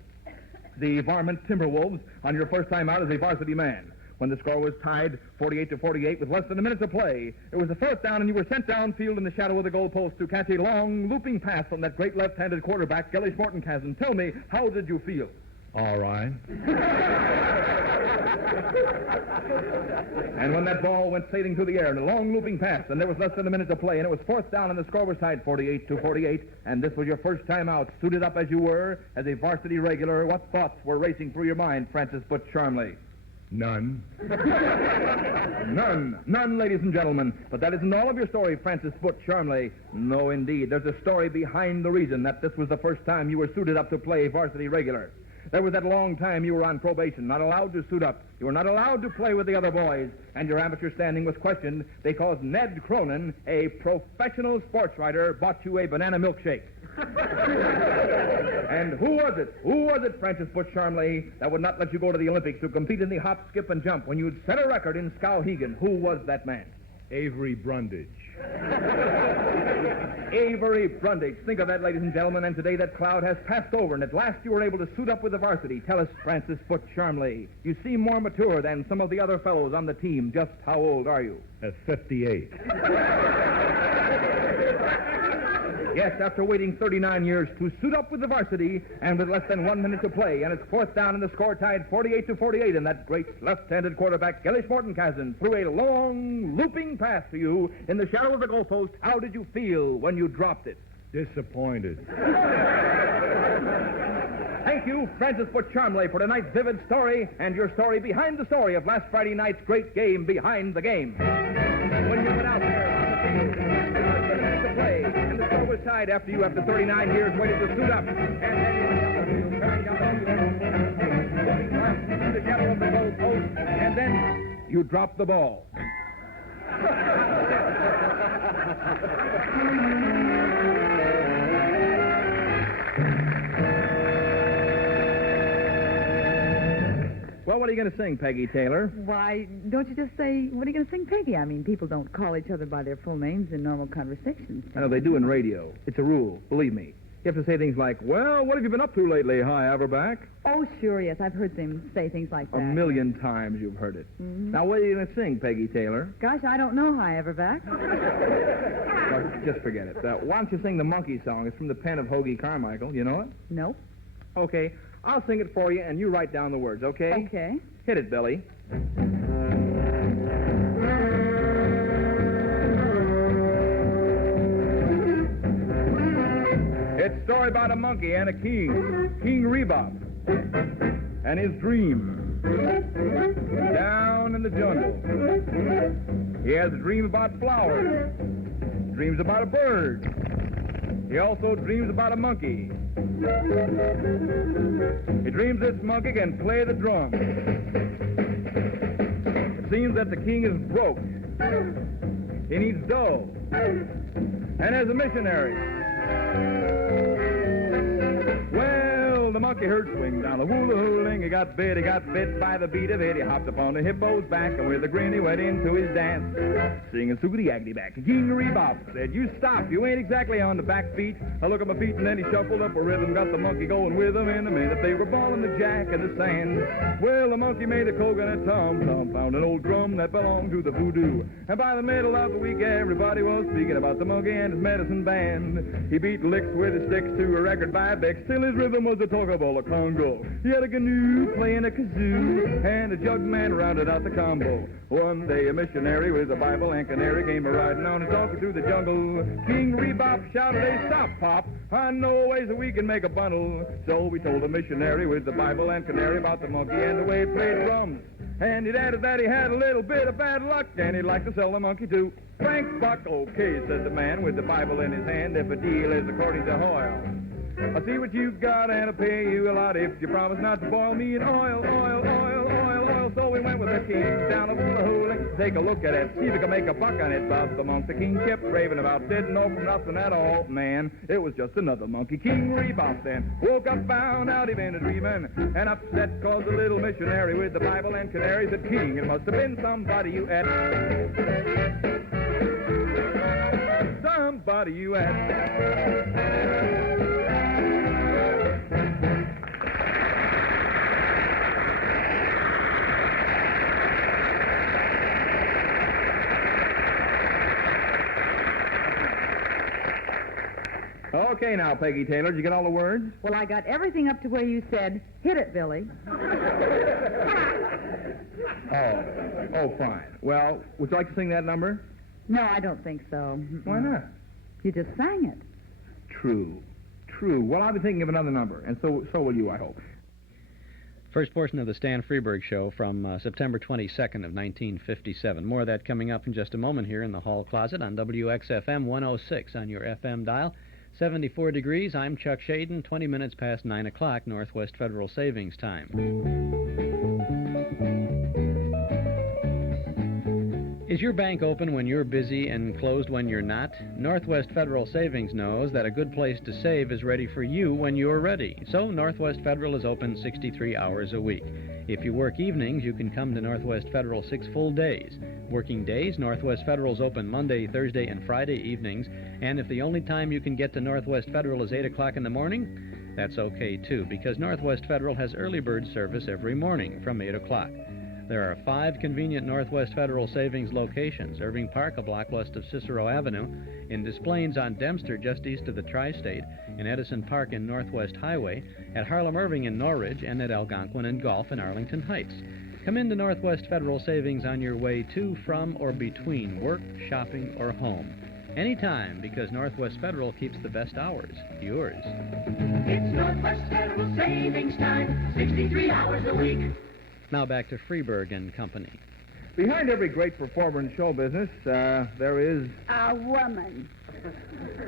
the Varmint Timberwolves, on your first time out as a varsity man. When the score was tied 48-48 with less than a minute to play, it was the fourth down and you were sent downfield in the shadow of the goalpost to catch a long, looping pass from that great left-handed quarterback, Gelly Mortenkasen. Tell me, how did you feel? All right. And when that ball went sailing through the air in a long looping pass, and there was less than a minute to play, and it was fourth down, and the score was tied 48-48, and this was your first time out, suited up as you were, as a varsity regular, what thoughts were racing through your mind, Francis Butch Charmley? None. None, ladies and gentlemen. But that isn't all of your story, Francis Butch Charmley. No, indeed. There's a story behind the reason that this was the first time you were suited up to play varsity regular. There was that long time you were on probation, not allowed to suit up. You were not allowed to play with the other boys, and your amateur standing was questioned because Ned Cronin, a professional sports writer, bought you a banana milkshake. And who was it, Francis Butch Charmley, that would not let you go to the Olympics to compete in the hop, skip, and jump when you'd set a record in Skowhegan? Who was that man? Avery Brundage. Avery Brundage. Think of that, ladies and gentlemen, and today that cloud has passed over, and at last you were able to suit up with the varsity. Tell us, Francis Butch Charmley, you seem more mature than some of the other fellows on the team. Just how old are you? At 58. Yes, after waiting 39 years to suit up with the varsity, and with less than 1 minute to play, and it's fourth down and the score tied 48-48, and that great left-handed quarterback, Gillish Morton-Kazan, threw a long, looping pass to you in the shadow of the goalpost. How did you feel when you dropped it? Disappointed. Thank you, Francis Butch Charmley, for tonight's vivid story, and your story behind the story of last Friday night's great game, Behind the Game. When you went out there on the field, to play, and the score was tied after you, after 39 years, waited to suit up, and then you went down the field, carrying down the field, moving fast through the shadow of the goal post, and then you dropped the ball. Well, what are you going to sing, Peggy Taylor? Why, don't you just say, what are you going to sing, Peggy? I mean, people don't call each other by their full names in normal conversations. I know they do in radio. It's a rule, believe me. You have to say things like, well, what have you been up to lately, Hi Averback? Oh, sure, yes. I've heard them say things like that. A million times you've heard it. Mm-hmm. Now, what are you going to sing, Peggy Taylor? Gosh, I don't know, Hi Everback. Well, just forget it. Why don't you sing the Monkey Song? It's from the pen of Hoagie Carmichael. You know it? No. Okay. I'll sing it for you, and you write down the words, okay? Okay. Hit it, Billy. It's a story about a monkey and a king, King Rebop, and his dream. Down in the jungle, he has a dream about flowers, dreams about a bird. He also dreams about a monkey. He dreams this monkey can play the drum. It seems that the king is broke. He needs dough. And as a missionary, well, the monkey heard swing down the hula-hooling. He got bit by the beat of it. He hopped upon the hippo's back, and with a grin he went into his dance, singing soogity-agity back. King Rebop said, you stop, you ain't exactly on the back feet. I look at my feet, and then he shuffled up a rhythm, got the monkey going with him. In a minute they were balling the jack in the sand. Well, the monkey made a coconut tom-tom, found an old drum that belonged to the voodoo. And by the middle of the week, everybody was speaking about the monkey and his medicine band. He beat licks with his sticks to a record by Beck, still his rhythm was a talkable a Congo. He had a canoe playing a kazoo, and a jug man rounded out the combo. One day a missionary with a Bible and canary came a-riding on his donkey through the jungle. King Rebop shouted, hey, stop, Pop, I know ways that we can make a bundle. So we told the missionary with the Bible and canary about the monkey and the way he played drums. And he'd added that he had a little bit of bad luck, and he'd like to sell the monkey to Frank Buck. Okay, said the man with the Bible in his hand, if a deal is according to Hoyle. I'll see what you've got, and I'll pay you a lot if you promise not to boil me in oil. So we went with the king down the hula-hula, take a look at it, see if we can make a buck on it. But the monk the king kept raving about, didn't know from nothing at all. Man, it was just another monkey. King Rebop then woke up, found out he'd been a-dreaming, and upset cause the little missionary with the Bible and canary said, King, it must have been somebody you had. Somebody you had. Okay, now, Peggy Taylor, did you get all the words? Well, I got everything up to where you said, hit it, Billy. Oh, fine. Well, would you like to sing that number? No, I don't think so. Why not? You just sang it. True. Well, I'll be thinking of another number, and so will you, I hope. First portion of the Stan Freberg Show from September 22nd of 1957. More of that coming up in just a moment here in the hall closet on WXFM 106 on your FM dial. 74 degrees. I'm Chuck Shaden, 20 minutes past 9 o'clock, Northwest Federal Savings Time. Is your bank open when you're busy and closed when you're not? Northwest Federal Savings knows that a good place to save is ready for you when you're ready. So Northwest Federal is open 63 hours a week. If you work evenings, you can come to Northwest Federal 6 full days. Working days, Northwest Federal's open Monday, Thursday, and Friday evenings. And if the only time you can get to Northwest Federal is 8 o'clock in the morning, that's okay too, because Northwest Federal has early bird service every morning from 8 o'clock. There are 5 convenient Northwest Federal Savings locations: Irving Park, a block west of Cicero Avenue, in Des Plaines on Dempster, just east of the Tri-State, in Edison Park in Northwest Highway, at Harlem Irving in Norridge, and at Algonquin and Gulf in Arlington Heights. Come into Northwest Federal Savings on your way to, from, or between work, shopping, or home. Anytime, because Northwest Federal keeps the best hours yours. It's Northwest Federal Savings Time, 63 hours a week. Now back to FREBERG and Company. Behind every great performer in show business, there is... A woman.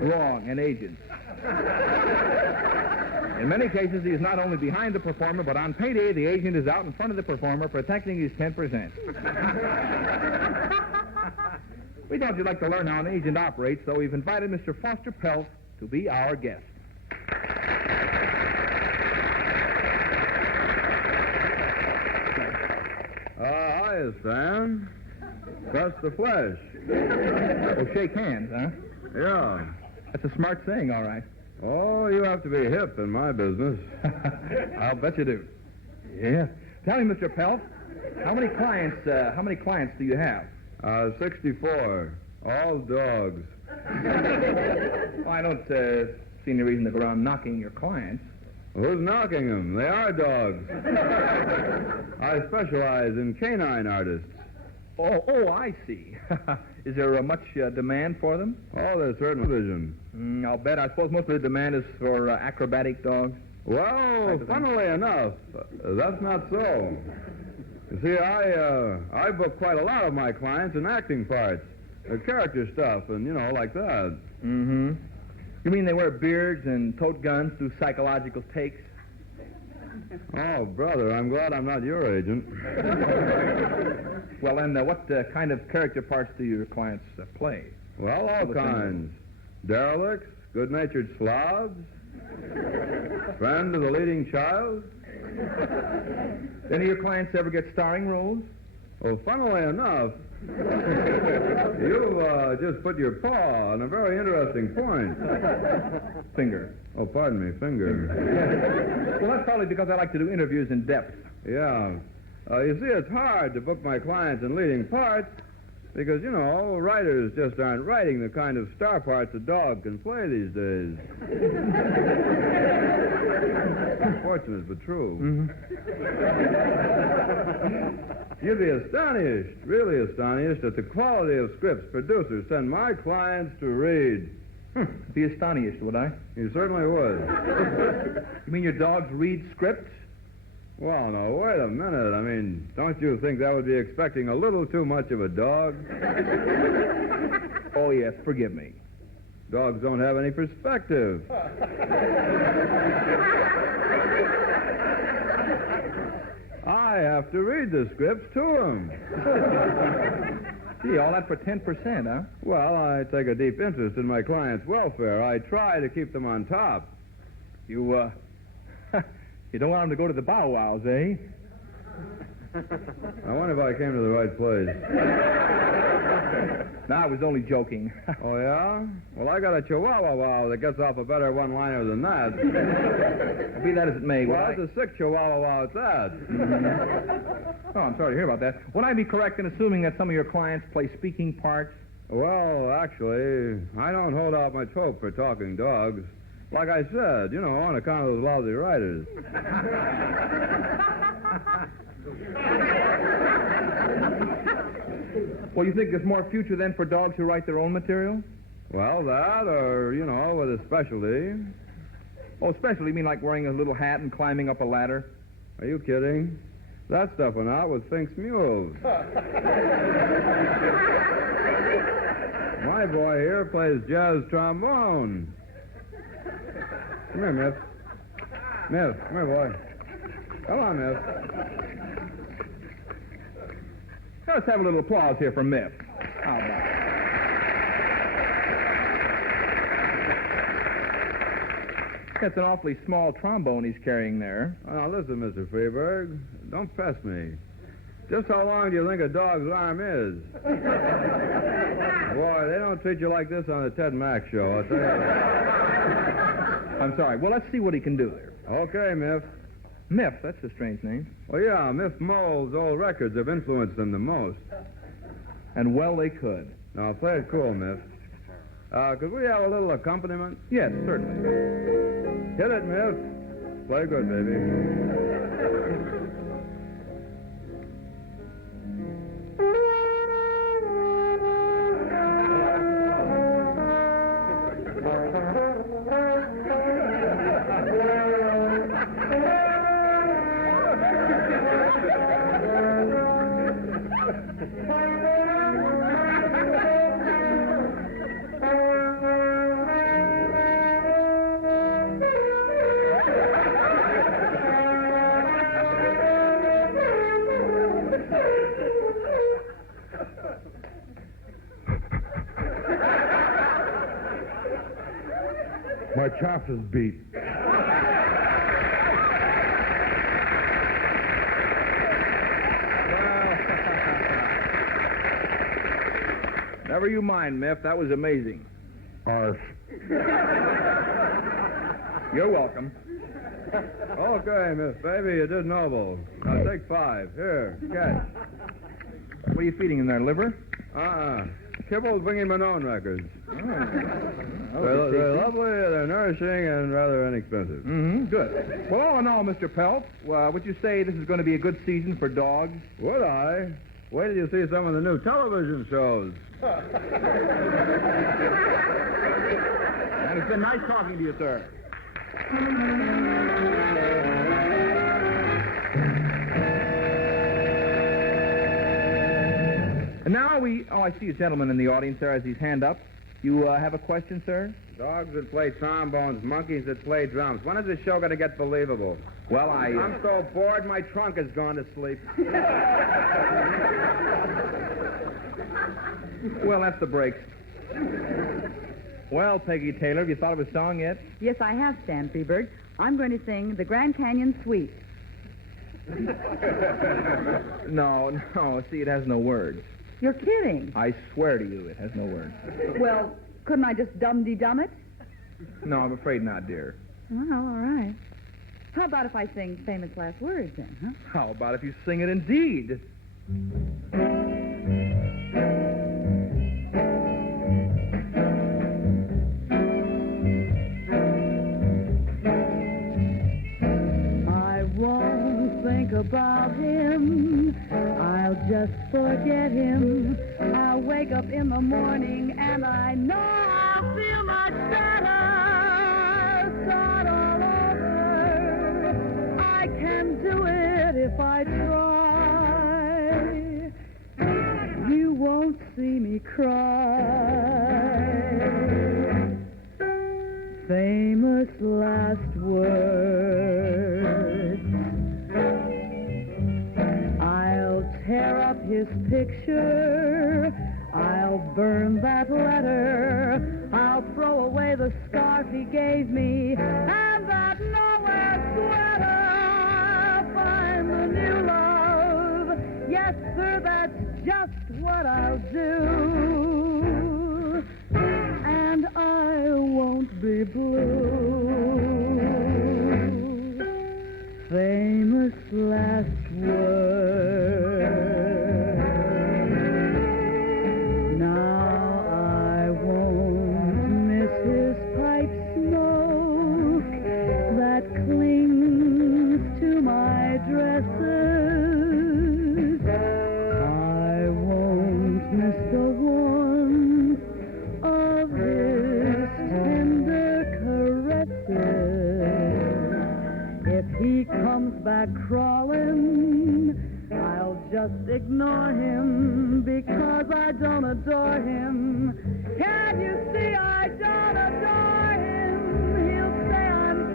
Wrong, an agent. In many cases, he is not only behind the performer, but on payday, the agent is out in front of the performer protecting his 10%. We thought you'd like to learn how an agent operates, so we've invited Mr. Foster Pelf to be our guest. Hi, Sam. That's the flesh. Well, shake hands, huh? Yeah. That's a smart saying, all right. Oh, you have to be hip in my business. I'll bet you do. Yeah. Tell me, Mr. Pelf, how many clients do you have? 64. All dogs. Well, I don't see any reason to go around knocking your clients. Who's knocking them? They are dogs. I specialize in canine artists. Oh, I see. Is there much demand for them? Oh, there's certain vision. I'll bet. I suppose most of the demand is for acrobatic dogs. Well, funnily enough, that's not so. You see, I book quite a lot of my clients in acting parts, character stuff, and, like that. Mm-hmm. You mean they wear beards and tote guns, do psychological takes? Oh, brother, I'm glad I'm not your agent. Well, then, what kind of character parts do your clients play? Well, all kinds. Derelicts, good-natured slobs, friend of the leading child. Any of your clients ever get starring roles? Well, funnily enough, you've just put your paw on a very interesting point. Finger. Oh, pardon me, finger. Well, that's probably because I like to do interviews in depth. Yeah. You see, it's hard to book my clients in leading parts because, writers just aren't writing the kind of star parts a dog can play these days. Unfortunate, but true. Mm-hmm. You'd be astonished, really astonished, at the quality of scripts producers send my clients to read. Be astonished, would I? You certainly would. You mean your dogs read scripts? Well, no, wait a minute. I mean, don't you think that would be expecting a little too much of a dog? Oh, yes, forgive me. Dogs don't have any perspective. I have to read the scripts to them. Gee, all that for 10%, huh? Well, I take a deep interest in my clients' welfare. I try to keep them on top. You don't want them to go to the bow wows, eh? I wonder if I came to the right place. No, I was only joking. Oh, yeah? Well, I got a Chihuahua wow that gets off a better one-liner than that. Be that as it may. Well, it's a sick Chihuahua wow at that. Oh, I'm sorry to hear about that. Would I be correct in assuming that some of your clients play speaking parts? Well, actually, I don't hold out much hope for talking dogs. Like I said, on account of those lousy writers. Well, you think there's more future then for dogs who write their own material? Well, that or, with a specialty. Oh, specialty? You mean like wearing a little hat and climbing up a ladder? Are you kidding? That stuff went out with Fink's Mules. My boy here plays jazz trombone. Come here, Miff. Miff, come here, boy. Come on, Miff. Let's have a little applause here for Miff. How about it? That's an awfully small trombone he's carrying there. Now, listen, Mr. FREBERG. Don't press me. Just how long do you think a dog's arm is? Boy, they don't treat you like this on the Ted Mack show, I'll tell you. I'm sorry. Well, let's see what he can do there. Okay, Miff. Miff, that's a strange name. Oh, yeah, Miff Mole's old records have influenced them the most. And well they could. Now, play it cool, Miff. Could we have a little accompaniment? Yes, certainly. Hit it, Miff. Play good, baby. My chops is beat. Never you mind, Miff. That was amazing. Arf. You're welcome. Okay, Miss Baby, you did noble. Now take 5. Here, catch. What are you feeding in there, liver? Kibble's bringing Manone records. They're lovely, they're nourishing, and rather inexpensive. Mm-hmm. Good. Well, all in all, Mr. Pelt, would you say this is going to be a good season for dogs? Would I? Wait till you see some of the new television shows. And it's been nice talking to you, sir. And now I see a gentleman in the audience there has his hand up. You have a question, sir? Dogs that play trombones, monkeys that play drums. When is this show going to get believable? Well, I'm so bored, my trunk has gone to sleep. Well, that's the breaks. Well, Peggy Taylor, have you thought of a song yet? Yes, I have, Stan FREBERG. I'm going to sing the Grand Canyon Suite. No, see, it has no words. You're kidding. I swear to you, it has no words. Well, couldn't I just dum-de-dum it? No, I'm afraid not, dear. Well, all right. How about if I sing Famous Last Words, then, huh? How about if you sing it indeed? I won't think about him. I'll just forget him. I'll wake up in the morning and I know I'll feel much better. Start all over. I can do it if I try. You won't see me cry. Famous last words. I'll tear up his picture. I'll burn that letter. I'll throw away the scarf he gave me and that nowhere sweater. Find the new love. Yes, sir, that's just what I'll do. And I won't be blue. Famous last words. Now I won't miss his pipe smoke that clings to my dresses. I won't miss the warmth of his tender caresses. If he comes back crawling, I'll just ignore him because I don't adore him. Can't you see I don't adore him? He'll say I'm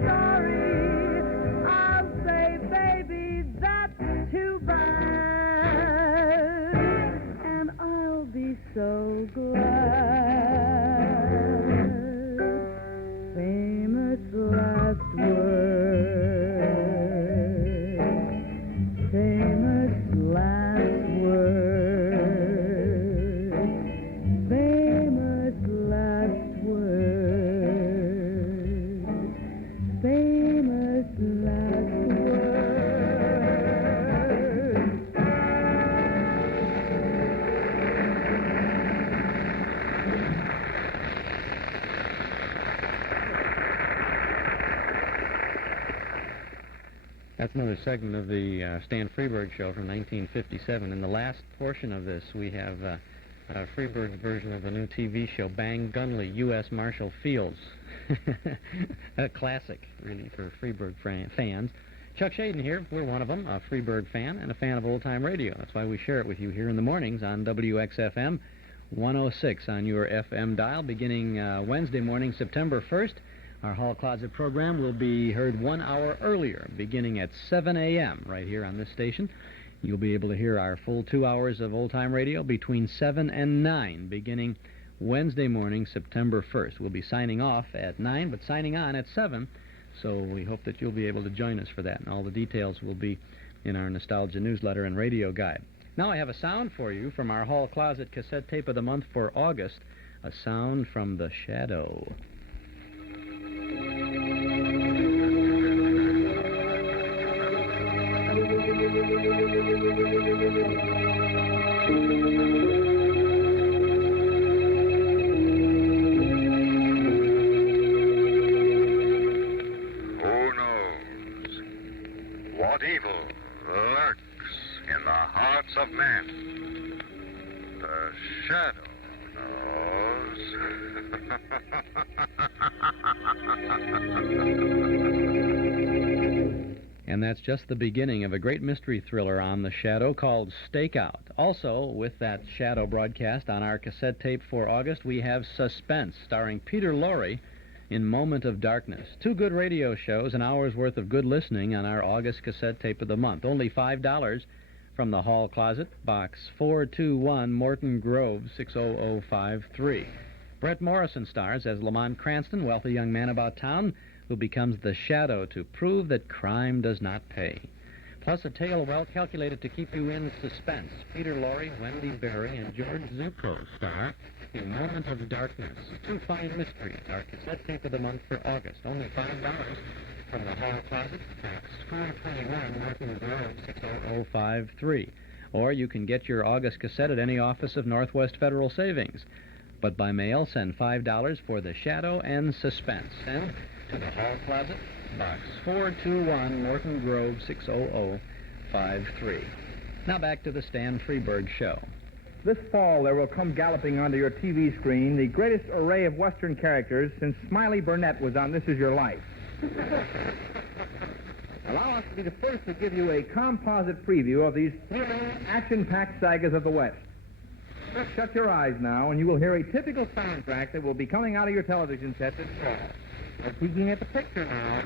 That's another segment of the Stan Freberg Show from 1957. In the last portion of this, we have Freberg's version of the new TV show, Bang Gunleigh, U.S. Marshall Fields. A classic, really, for Freberg fans. Chuck Shaden here. We're one of them, a Freberg fan and a fan of old-time radio. That's why we share it with you here in the mornings on WXFM 106 on your FM dial. Beginning Wednesday morning, September 1st, our Hall Closet program will be heard 1 hour earlier, beginning at 7 a.m. right here on this station. You'll be able to hear our full 2 hours of old-time radio between 7 and 9, beginning Wednesday morning, September 1st. We'll be signing off at 9, but signing on at 7, so we hope that you'll be able to join us for that, and all the details will be in our Nostalgia newsletter and radio guide. Now I have a sound for you from our Hall Closet cassette tape of the month for August, a sound from The Shadow. Who knows what evil lurks in the hearts of men? The Shadow knows. And that's just the beginning of a great mystery thriller on The Shadow called Stakeout. Also, with that Shadow broadcast on our cassette tape for August, we have Suspense, starring Peter Lorre in Moment of Darkness. 2 good radio shows, an hour's worth of good listening on our August cassette tape of the month. Only $5 from the Hall Closet, Box 421, Morton Grove, 60053. Brett Morrison stars as Lamont Cranston, wealthy young man about town, who becomes the Shadow to prove that crime does not pay. Plus a tale well calculated to keep you in suspense. Peter Lorre, Wendy Berry, and George Zucco star in Moment of Darkness. 2 fine mysteries, our cassette tape of the month for August. Only $5 from the Hall Closet, Box 421, Morton Grove, 60053. Or you can get your August cassette at any office of Northwest Federal Savings. But by mail, send $5 for The Shadow and Suspense. Send to the Hall Closet, Box 421, Morton Grove, 60053. Now back to the Stan Freberg Show. This fall, there will come galloping onto your TV screen the greatest array of Western characters since Smiley Burnett was on This Is Your Life. Allow us to be the first to give you a composite preview of these action-packed sagas of the West. Just shut your eyes now, and you will hear a typical soundtrack that will be coming out of your television set this fall. We're peeking at the picture now.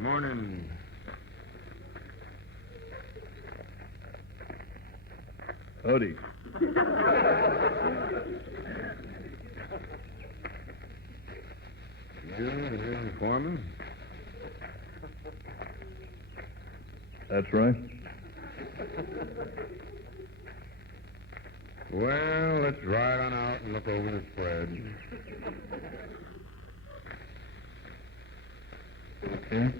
Morning. Howdy. You foreman? That's right. Well, let's ride on out and look over the spread. Okay.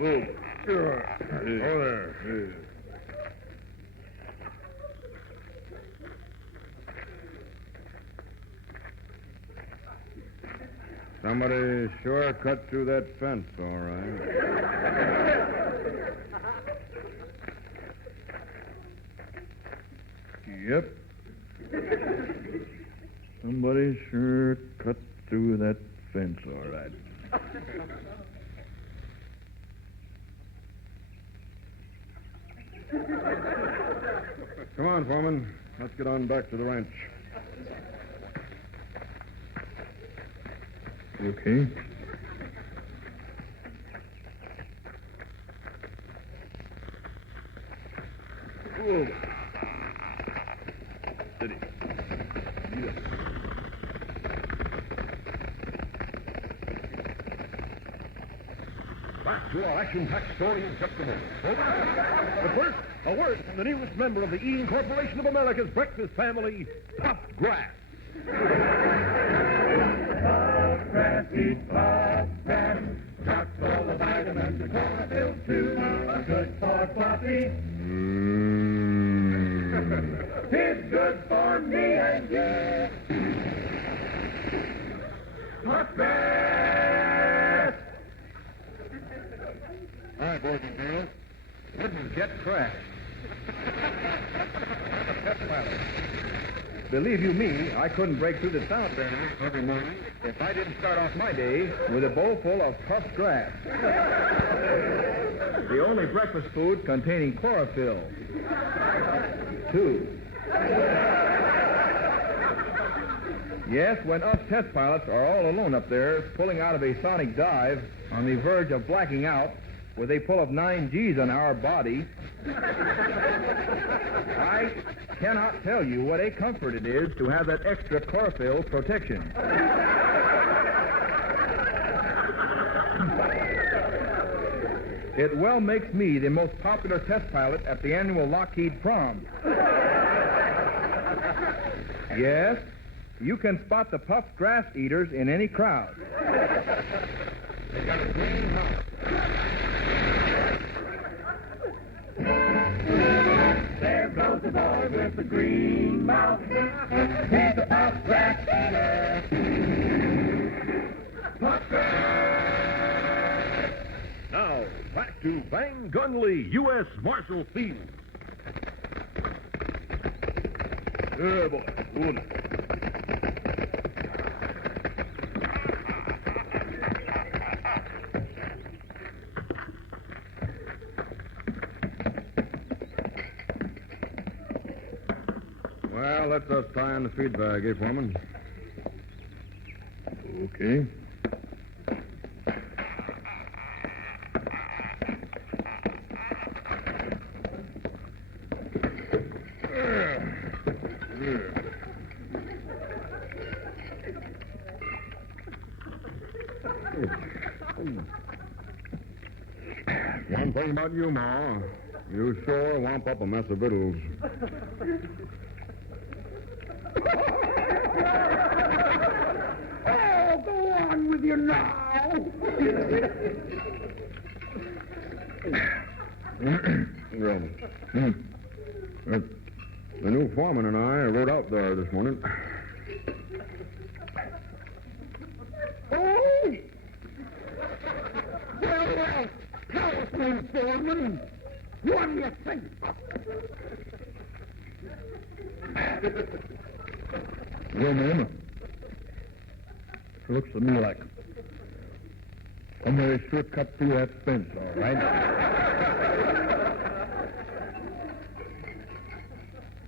Move. Oh, there. Somebody sure cut through that fence, all right. Yep. Somebody sure cut through that fence, all right. Come on, Foreman. Let's get on back to the ranch. Okay. Whoa. Steady. Yes. Back to our action-packed story in just a moment. But first, a word from the newest member of the Eating Corporation of America's breakfast family, Puffed Grass. Puffed grass, eat puffed grass. Chock full of vitamins and chlorophyll too. Good for puppy. It's good for me and you. Puffed grass. All right, boys and girls. Didn't get crashed. Believe you me, I couldn't break through the sound barrier every morning if I didn't start off my day with a bowl full of puffed grass. The only breakfast food containing chlorophyll. 2. Yes, when us test pilots are all alone up there, pulling out of a sonic dive on the verge of blacking out, with a pull of 9 G's on our body, I cannot tell you what a comfort it is to have that extra chlorophyll protection. It well makes me the most popular test pilot at the annual Lockheed prom. Yes, you can spot the puffed grass eaters in any crowd. They got a green house. There goes the boy with the green mouth. He's a puffed grass eater. Puffed grass. Now, back to Bang Gunleigh, U.S. Marshal Field. There, boy. Good. Well, let's us tie on the feed bag, eh, Foreman? Okay. One thing about you, Ma. You sure wamp up a mess of victuals. Oh, go on with you now. The new foreman and I rode out there this morning. Oh! Well, tell us, old foreman. What do you think? Well, ma'am, it looks to me like somebody sure cut through that fence, all right.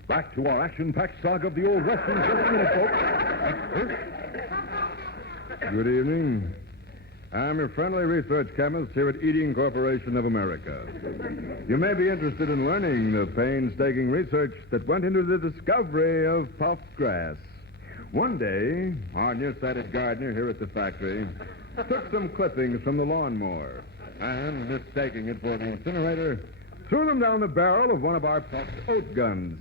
Back to our action-packed saga of the old Western minute, folks. Good evening. I'm your friendly research chemist here at Eating Corporation of America. You may be interested in learning the painstaking research that went into the discovery of puffed grass. One day, our nearsighted gardener here at the factory took some clippings from the lawnmower and, mistaking it for the incinerator, threw them down the barrel of one of our puffed oat guns.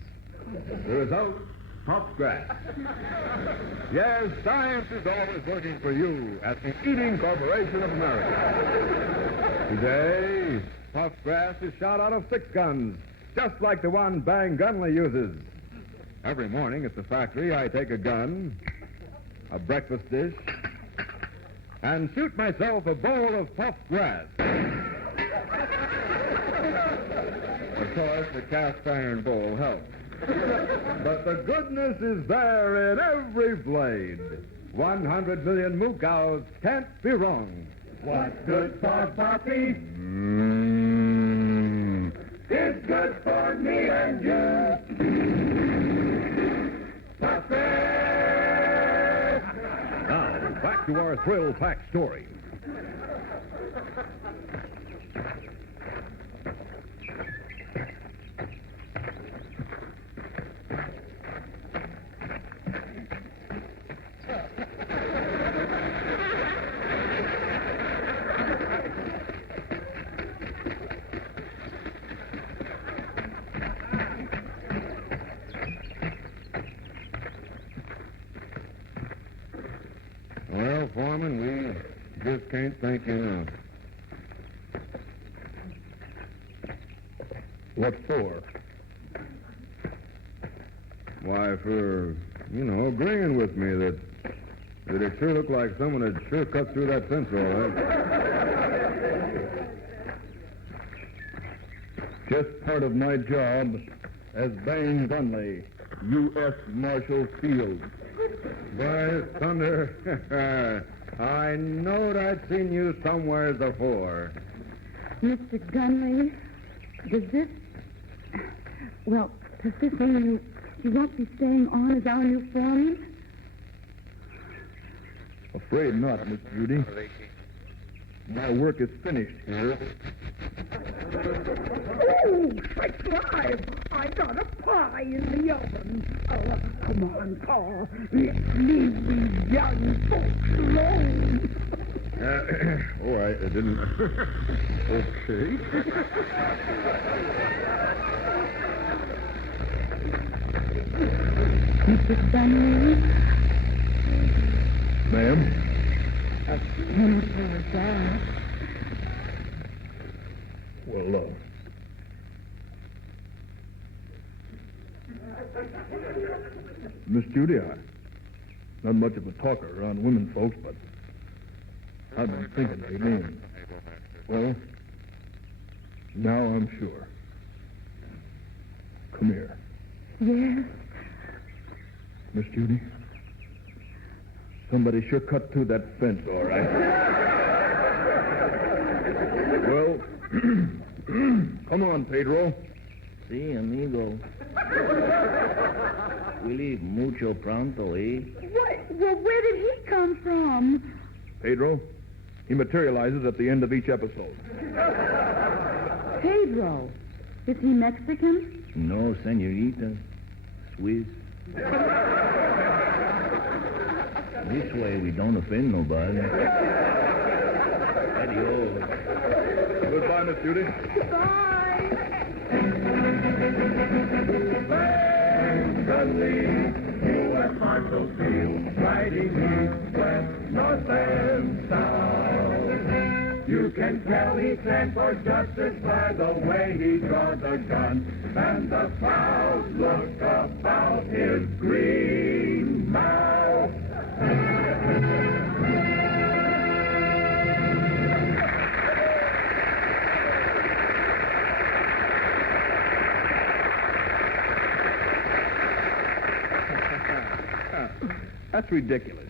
The result, puffed grass. Yes, science is always working for you at the Eating Corporation of America. Today, puffed grass is shot out of 6 guns, just like the one Bang Gunleigh uses. Every morning at the factory, I take a gun, a breakfast dish, and shoot myself a bowl of puffed grass. Of course, the cast iron bowl helps. But the goodness is there in every blade. 100 million moo cows can't be wrong. What's good for Buffy is good for me and you. Buffy! Now, back to our thrill-packed story. Well, Foreman, we just can't thank you enough. What for? Why, for, agreeing with me that it sure looked like someone had sure cut through that fence all right. Just part of my job as Bang Gunleigh, U.S. Marshal Field. By thunder, I knowed I'd seen you somewhere before. Mr. Gunleigh, does this mean you won't be staying on as our new foreman? Afraid not, Miss Judy. My work is finished here. Oh, strike live! I got a pie in the oven. Oh, come on, Paul. Let me be young folks alone. I didn't. Okay. Mr. Gunleigh? Ma'am? A simple as that. Well, Miss Judy, I'm not much of a talker around women folks, but I've been thinking lately. Well, now I'm sure. Come here. Yes? Miss Judy, somebody sure cut through that fence, all right. Well, come on, Pedro. Sí, amigo. We leave mucho pronto, eh? Well, where did he come from? Pedro, he materializes at the end of each episode. Pedro. Is he Mexican? No, senorita. Swiss. This way we don't offend nobody. Adios. Goodbye, Miss Judy. Goodbye. Gunleigh, U.S. Marshal Field, riding east, west, north, and south. You can tell he stands for justice by the way he draws a gun and the proud look about his green mouth. That's ridiculous.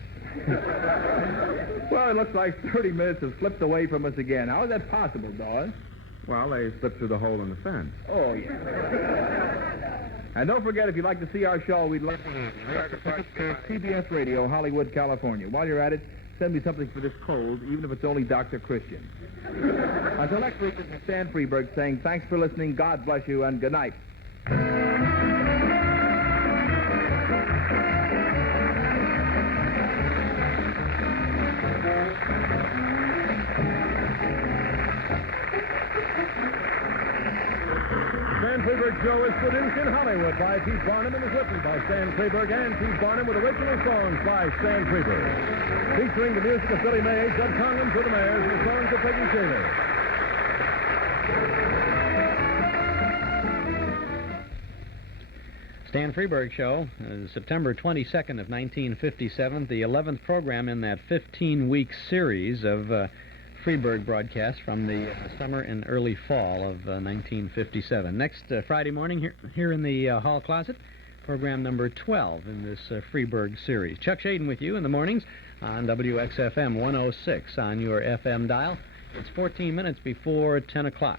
Well, it looks like 30 minutes have slipped away from us again. How is that possible, Dawes? Well, they slipped through the hole in the fence. Oh, yeah. And don't forget, if you'd like to see our show, we'd love to CBS Radio, Hollywood, California. While you're at it, send me something for this cold, even if it's only Dr. Christian. Until next week, this is Stan Freeberg saying thanks for listening, God bless you, and good night. Stan Freeberg Show is produced in Hollywood by Pete Barnum and is written by Stan Freeberg and Pete Barnum with original songs by Stan Freeberg. Featuring the music of Billy May, Judd Conlon for the Mares, and the songs of Peggy Shaler. Stan Freberg Show, September 22nd of 1957, the 11th program in that 15-week series of Freberg broadcasts from the summer and early fall of 1957. Next Friday morning here in the hall closet, program number 12 in this Freberg series. Chuck Shaden with you in the mornings on WXFM 106 on your FM dial. It's 14 minutes before 10 o'clock.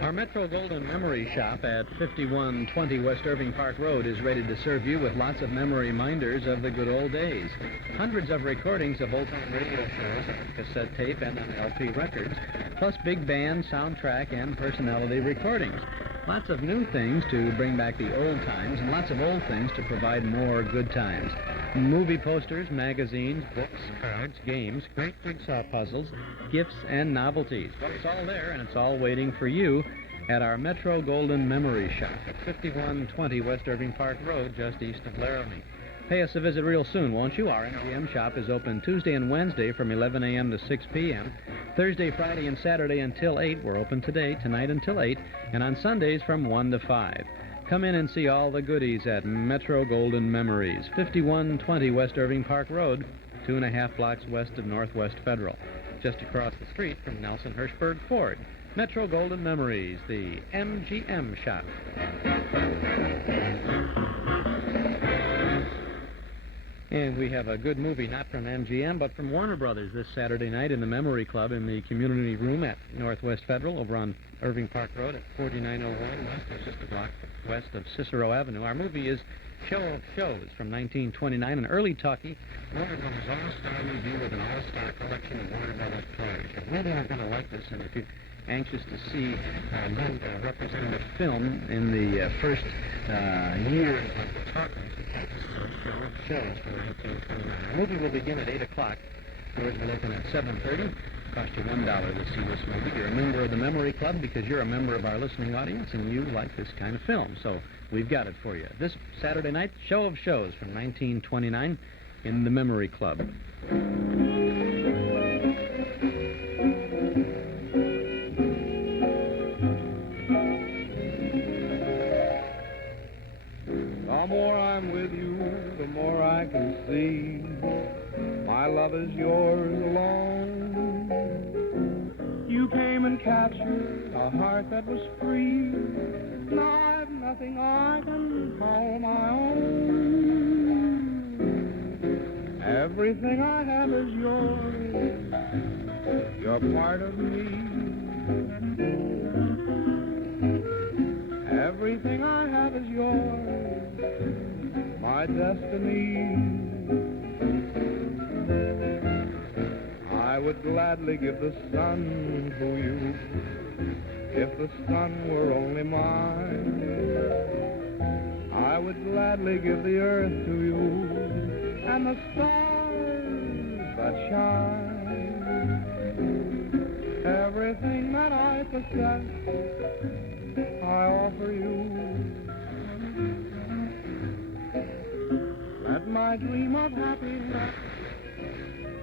Our Metro Golden Memory Shop at 5120 West Irving Park Road is ready to serve you with lots of memory reminders of the good old days. Hundreds of recordings of old-time radio shows on cassette tape and on LP records, plus big band, soundtrack, and personality recordings. Lots of new things to bring back the old times, and lots of old things to provide more good times. Movie posters, magazines, books, cards, games, great jigsaw puzzles, gifts, and novelties. Well, it's all there, and it's all waiting for you at our Metro Golden Memory Shop at 5120 West Irving Park Road, just east of Laramie. Pay us a visit real soon, won't you? Our MGM shop is open Tuesday and Wednesday from 11 a.m. to 6 p.m. Thursday, Friday, and Saturday until 8. We're open today, tonight until 8, and on Sundays from 1 to 5. Come in and see all the goodies at Metro Golden Memories, 5120 West Irving Park Road, 2.5 blocks west of Northwest Federal, just across the street from Nelson Hirschberg Ford. Metro Golden Memories, the MGM shop. And we have a good movie, not from MGM, but from Warner Brothers this Saturday night in the Memory Club in the community room at Northwest Federal over on Irving Park Road at 4901 West, or just a block west of Cicero Avenue. Our movie is Show of Shows from 1929, an early talkie. Warner Brothers All-Star Review with an all-star collection of Warner Brothers toys. You really are going to like this, and if you're anxious to see representative film in the first years of the talkies, Show of Shows from 1929. Our movie will begin at 8 o'clock. Doors will open at 7:30. Cost you $1 to see this movie. You're a member of the Memory Club because you're a member of our listening audience and you like this kind of film. So we've got it for you. This Saturday night, Show of Shows from 1929 in the Memory Club. The more I'm with you, the more I can see my love is yours alone. You came and captured a heart that was free. Now I've nothing I can call my own. Everything I have is yours. You're part of me. Everything I have is yours, my destiny. I would gladly give the sun to you if the sun were only mine. I would gladly give the earth to you and the stars that shine. Everything that I possess I offer you. Let my dream of happiness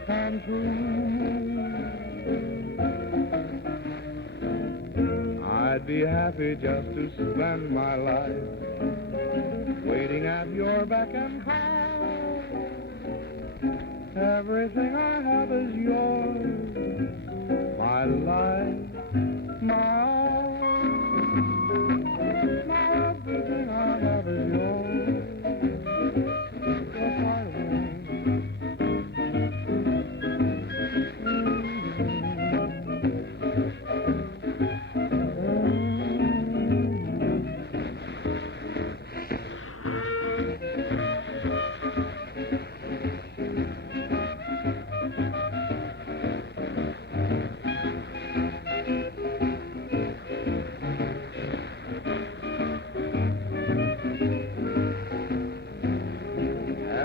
come true. I'd be happy just to spend my life waiting at your beck and call. Everything I have is yours, my life, my all. Everything I have is yours. You're part of me.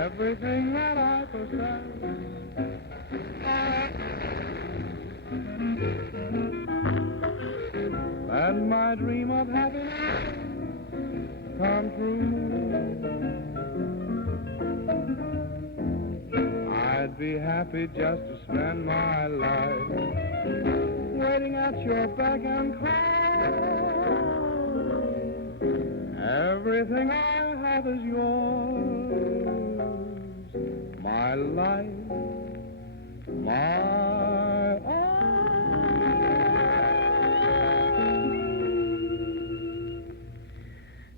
Everything that I possess, and my dream of happiness come true. I'd be happy just to spend my life waiting at your beck and call. Everything I have is yours. My life, my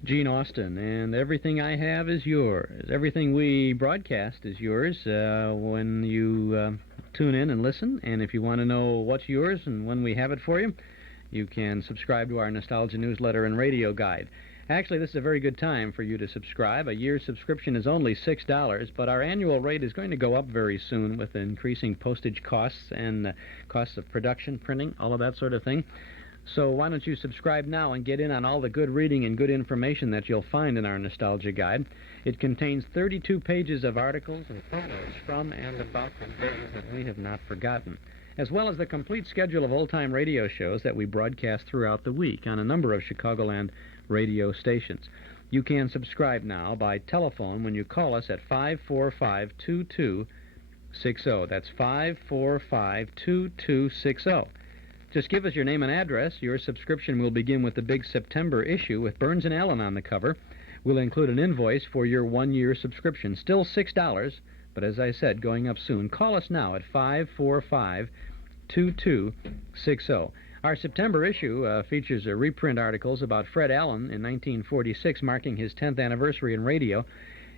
Gene Austin, and everything I have is yours. Everything we broadcast is yours when you tune in and listen. And if you want to know what's yours and when we have it for you, you can subscribe to our Nostalgia newsletter and radio guide. Actually, this is a very good time for you to subscribe. A year's subscription is only $6, but our annual rate is going to go up very soon with increasing postage costs and costs of production, printing, all of that sort of thing. So why don't you subscribe now and get in on all the good reading and good information that you'll find in our Nostalgia Guide. It contains 32 pages of articles and photos from and about the days that we have not forgotten, as well as the complete schedule of old-time radio shows that we broadcast throughout the week on a number of Chicagoland radio stations. You can subscribe now by telephone when you call us at 545-2260. That's 545-2260. Just give us your name and address. Your subscription will begin with the big September issue with Burns and Allen on the cover. We'll include an invoice for your one-year subscription. Still $6, but as I said, going up soon. Call us now at 545-2260. Our September issue features reprint articles about Fred Allen in 1946, marking his 10th anniversary in radio,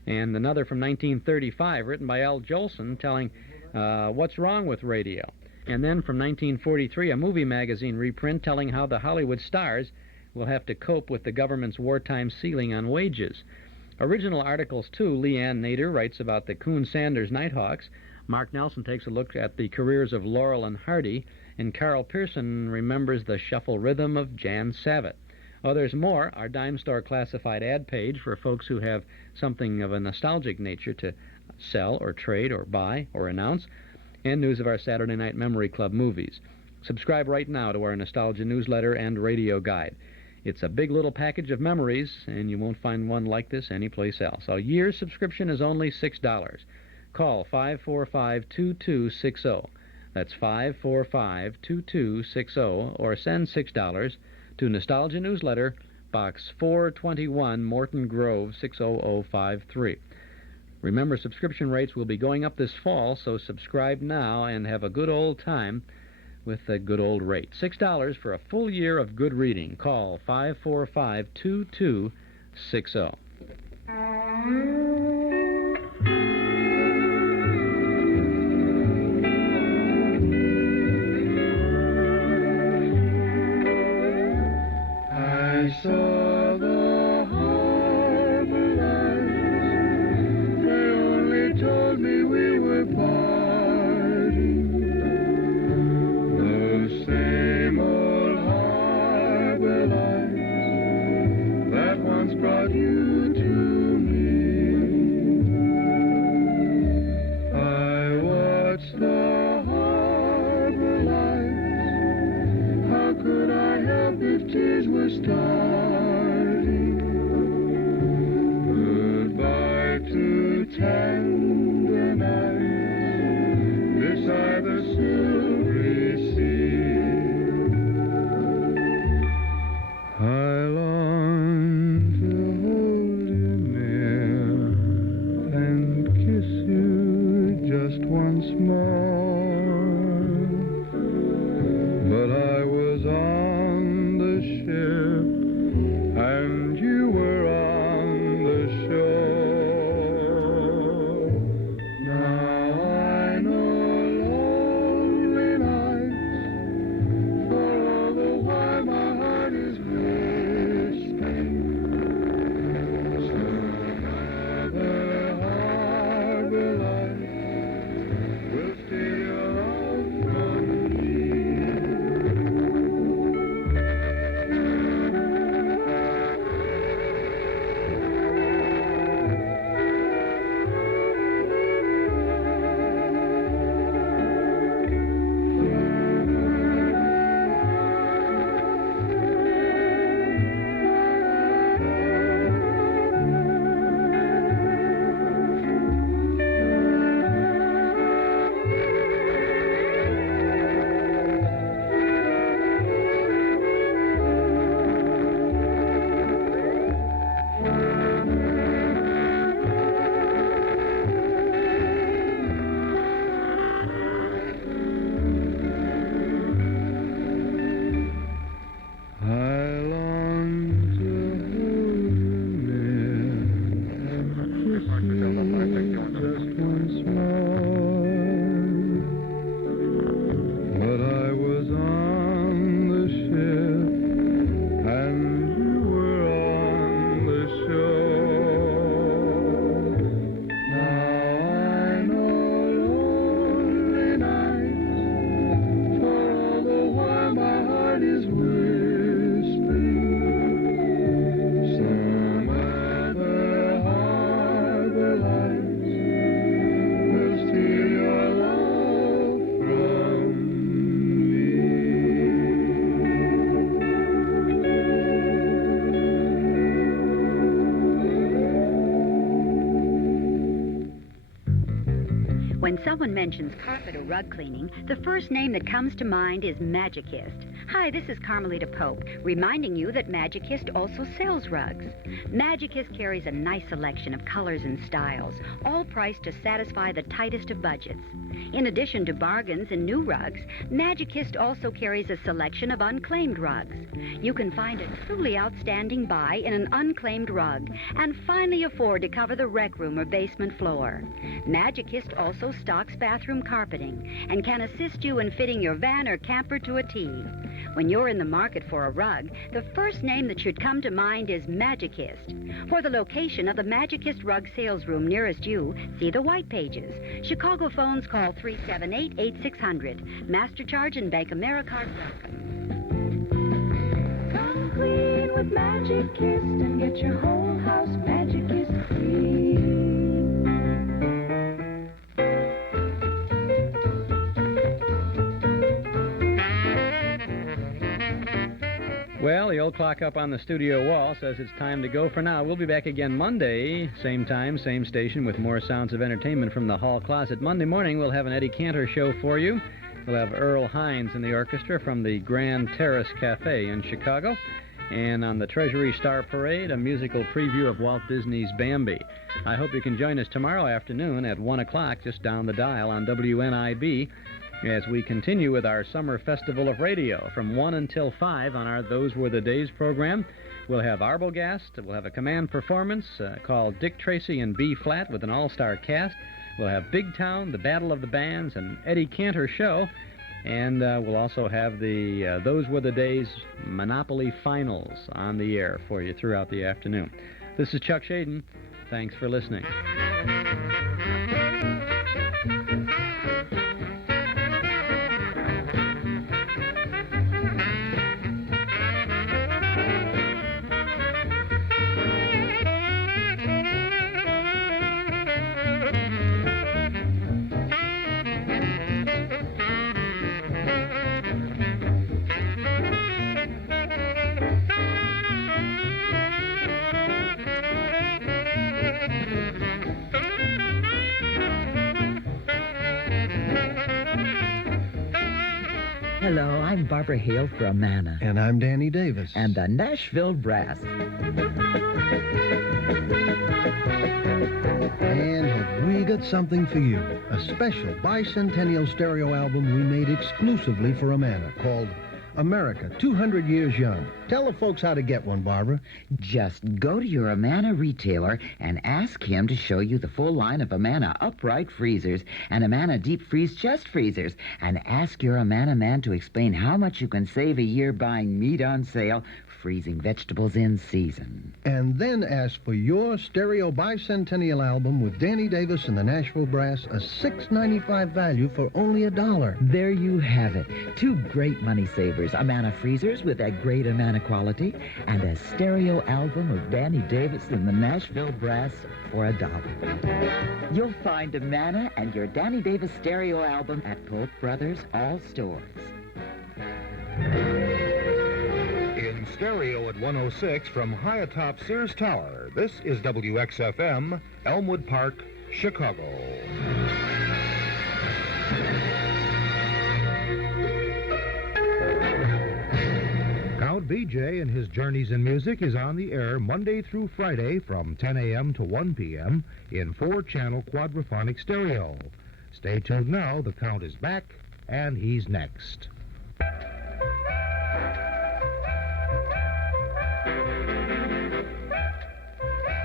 and another from 1935 written by Al Jolson telling what's wrong with radio. And then from 1943, a movie magazine reprint telling how the Hollywood stars will have to cope with the government's wartime ceiling on wages. Original articles, too. Leanne Nader writes about the Coon Sanders Nighthawks. Mark Nelson takes a look at the careers of Laurel and Hardy. And Carl Pearson remembers the shuffle rhythm of Jan Savitt. Oh, there's more. Our dime store classified ad page for folks who have something of a nostalgic nature to sell or trade or buy or announce. And news of our Saturday Night Memory Club movies. Subscribe right now to our Nostalgia newsletter and radio guide. It's a big little package of memories, and you won't find one like this anyplace else. A year's subscription is only $6. Call 545-2260. That's 545-2260, or send $6 to Nostalgia Newsletter, Box 421, Morton Grove, 60053. Remember, subscription rates will be going up this fall, so subscribe now and have a good old time with the good old rate. $6 for a full year of good reading. Call 545-2260. I saw the harbor lights. They only told me we were parting. The same old harbor lights that once brought you to me. I watched the harbor lights. How could I help if tears were starting? Goodbye to tender nights beside the silvery sea. I long to hold you near and kiss you just once more, but I was on the ship someone mentions carpet or rug cleaning, the first name that comes to mind is Magicist. Hi, this is Carmelita Pope, reminding you that Magicist also sells rugs. Magicist carries a nice selection of colors and styles, all priced to satisfy the tightest of budgets. In addition to bargains and new rugs, Magicist also carries a selection of unclaimed rugs. You can find a truly outstanding buy in an unclaimed rug and finally afford to cover the rec room or basement floor. Magicist also stocks bathroom carpeting and can assist you in fitting your van or camper to a T. When you're in the market for a rug, the first name that should come to mind is Magicist. For the location of the Magicist rug sales room nearest you, see the white pages. Chicago phones call 378-8600. Master charge and Bank Americard welcome. Come clean with Magicist and get your whole house Magicist free. Well, the old clock up on the studio wall says it's time to go for now. We'll be back again Monday, same time, same station, with more sounds of entertainment from the hall closet. Monday morning, we'll have an Eddie Cantor show for you. We'll have Earl Hines in the orchestra from the Grand Terrace Cafe in Chicago. And on the Treasury Star Parade, a musical preview of Walt Disney's Bambi. I hope you can join us tomorrow afternoon at 1 o'clock, just down the dial on WNIB, as we continue with our Summer Festival of Radio from 1 until 5 on our Those Were the Days program. We'll have Arbogast. We'll have a command performance called Dick Tracy in B-flat with an all-star cast. We'll have Big Town, the Battle of the Bands, an Eddie Cantor show. And we'll also have the Those Were the Days Monopoly Finals on the air for you throughout the afternoon. This is Chuck Shaden. Thanks for listening. Hello, I'm Barbara Hale for Amana. And I'm Danny Davis. And the Nashville Brass. And have we got something for you. A special bicentennial stereo album we made exclusively for Amana called America, 200 Years Young. Tell the folks how to get one, Barbara. Just go to your Amana retailer and ask him to show you the full line of Amana upright freezers and Amana deep freeze chest freezers. And ask your Amana man to explain how much you can save a year buying meat on sale, freezing vegetables in season. And then ask for your stereo bicentennial album with Danny Davis and the Nashville Brass, a $6.95 value for only $1. There you have it. Two great money savers. Amana freezers with that great Amana quality and a stereo album of Danny Davis and the Nashville Brass for $1. You'll find Amana and your Danny Davis stereo album at Polk Brothers all stores. In stereo at 106 from high atop Sears Tower, this is WXFM, Elmwood Park, Chicago. Count BJ and his Journeys in Music is on the air Monday through Friday from 10 a.m. to 1 p.m. in 4-channel quadraphonic stereo. Stay tuned now, the Count is back, and he's next.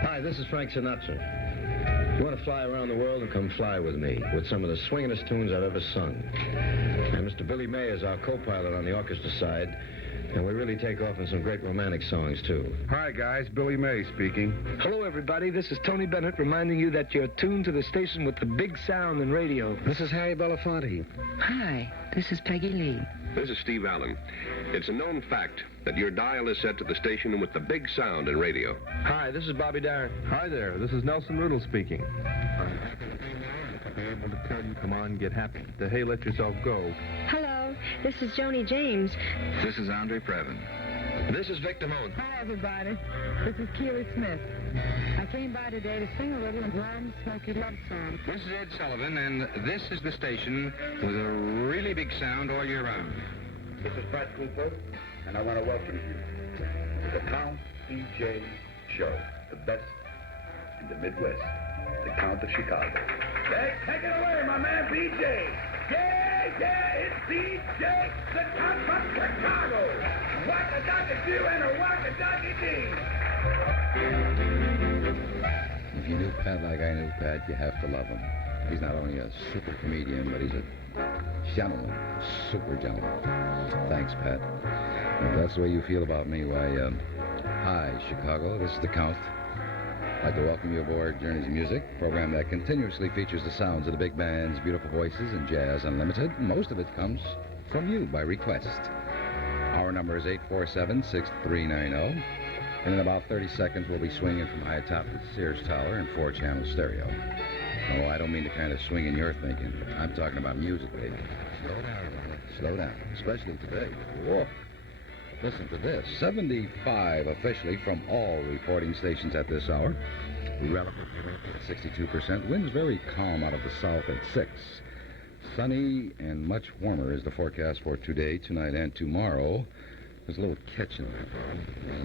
Hi, this is Frank Sinatra. You want to fly around the world and come fly with me with some of the swingin'est tunes I've ever sung. And Mr. Billy May is our co-pilot on the orchestra side, and we really take off in some great romantic songs, too. Hi, guys. Billy May speaking. Hello, everybody. This is Tony Bennett reminding you that you're tuned to the station with the big sound and radio. This is Harry Belafonte. Hi, this is Peggy Lee. This is Steve Allen. It's a known fact that your dial is set to the station with the big sound and radio. Hi, this is Bobby Darin. Hi there. This is Nelson Riddle speaking. I'm happy to be now and to be able to tell you, come on, get happy. To Hey, Let Yourself Go. Hello, this is Joni James. This is Andre Previn. This is Vic Damone. Hi, everybody. This is Keely Smith. I came by today to sing a little and warm, smoky love song. This is Ed Sullivan, and this is the station with a really big sound all year round. This is Pat Cooper, and I want to welcome you to the Count DJ Show, the best in the Midwest, the Count of Chicago. Hey, take it away, my man, BJ. Yeah, it's BJ, the Count from Chicago. Whack-a-dock-a-do and a whack-a-dock-a-dee. If you knew Pat like I knew Pat, you have to love him. He's not only a super comedian, but he's a gentleman, a super gentleman. Thanks, Pat. If that's the way you feel about me, why, hi, Chicago, this is the Count. I'd like to welcome you aboard Journey's Music, a program that continuously features the sounds of the big band's beautiful voices and Jazz Unlimited. Most of it comes from you by request. Our number is 847-6390. And in about 30 seconds, we'll be swinging from high atop the Sears Tower in 4-channel stereo. No, I don't mean the kind of swinging you're thinking. I'm talking about music, baby. Slow down, brother. Slow down, especially today. Whoa. Listen to this. 75 officially from all reporting stations at this hour. Relative at 62%. Winds very calm out of the south at 6. Sunny and much warmer is the forecast for today, tonight, and tomorrow. There's a little catch in there.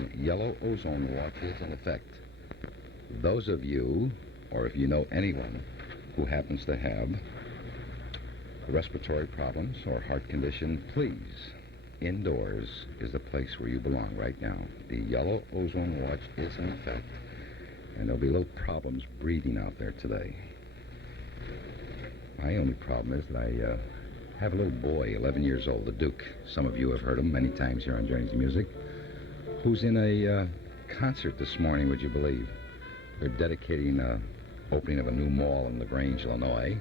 The yellow ozone watch is in effect. Those of you, or if you know anyone who happens to have respiratory problems or heart condition, please, indoors is the place where you belong right now. The yellow ozone watch is in effect, and there'll be little problems breathing out there today. My only problem is that I have a little boy, 11 years old, the Duke. Some of you have heard him many times here on Journey's Music, who's in a concert this morning, would you believe? They're dedicating the opening of a new mall in LaGrange, Illinois,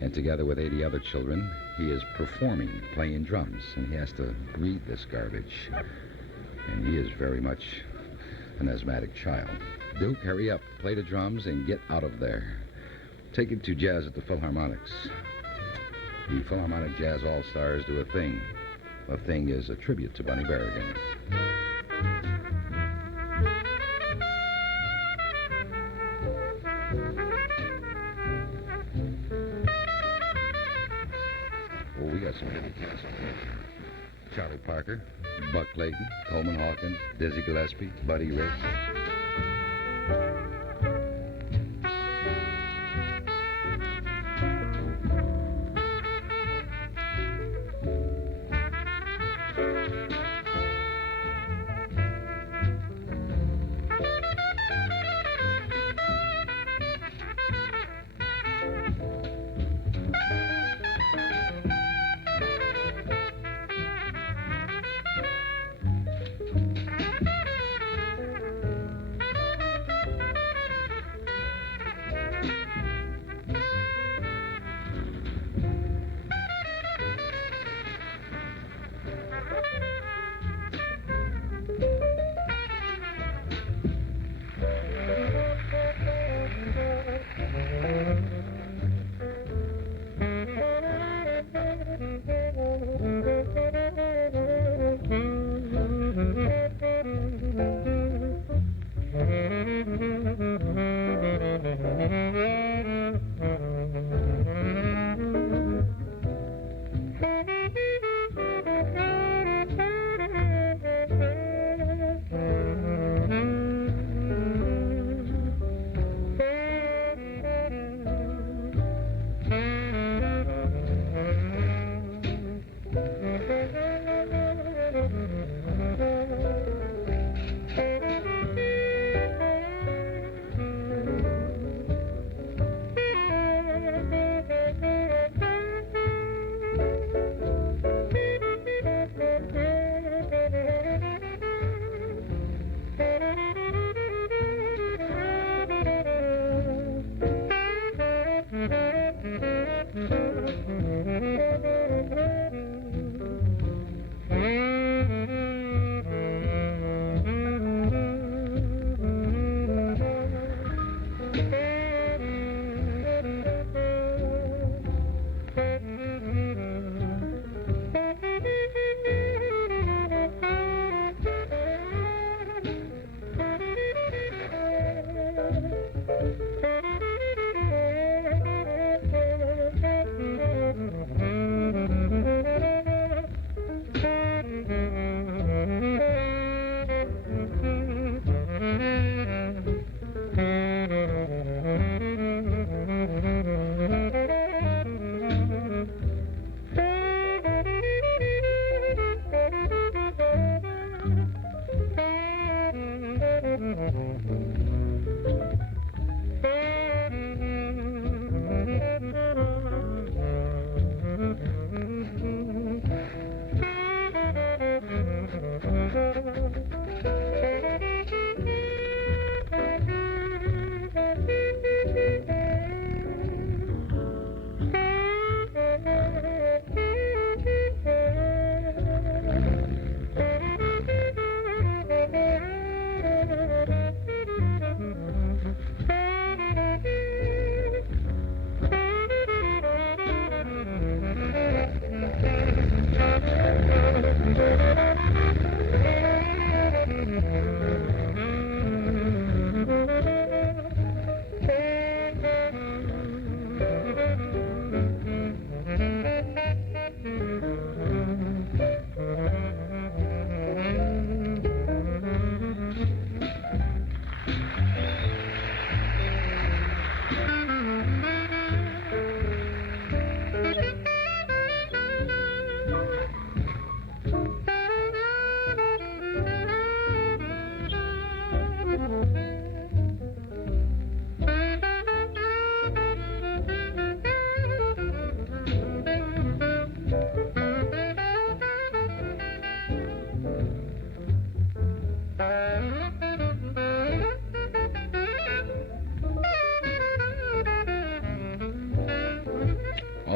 and together with 80 other children, he is performing, playing drums, and he has to read this garbage. And he is very much an asthmatic child. Duke, hurry up, play the drums, and get out of there. Take him to jazz at the Philharmonics. The Philharmonic Jazz All-Stars do a thing. The thing is a tribute to Bunny Berrigan. Oh, we got some good cats. Charlie Parker, Buck Clayton, Coleman Hawkins, Dizzy Gillespie, Buddy Rich.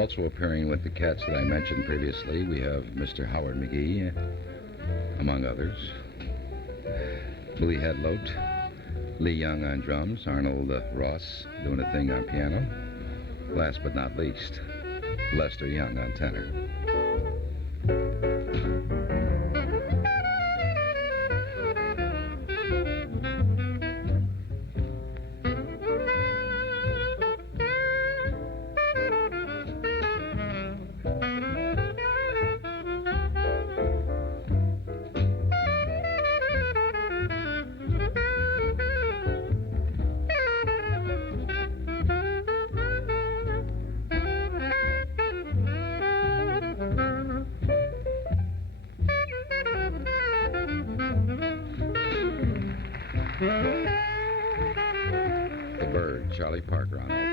Also appearing with the cats that I mentioned previously, we have Mr. Howard McGee, among others. Billy Hedlote, Lee Young on drums, Arnold Ross doing a thing on piano. Last but not least, Lester Young on tenor. FREBERG, Charlie Parker on alto.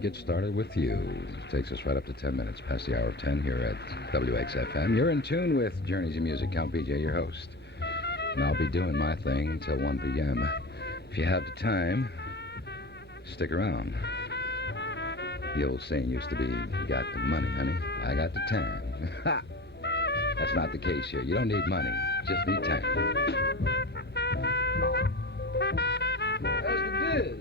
Get started with you. Takes us right up to 10 minutes past the hour of 10 here at WXFM. You're in tune with Journeys in Music. Count BJ, your host. And I'll be doing my thing until 1 p.m. If you have the time, stick around. The old saying used to be, you got the money, honey. I got the time. Ha! That's not the case here. You don't need money. You just need time. That's the biz.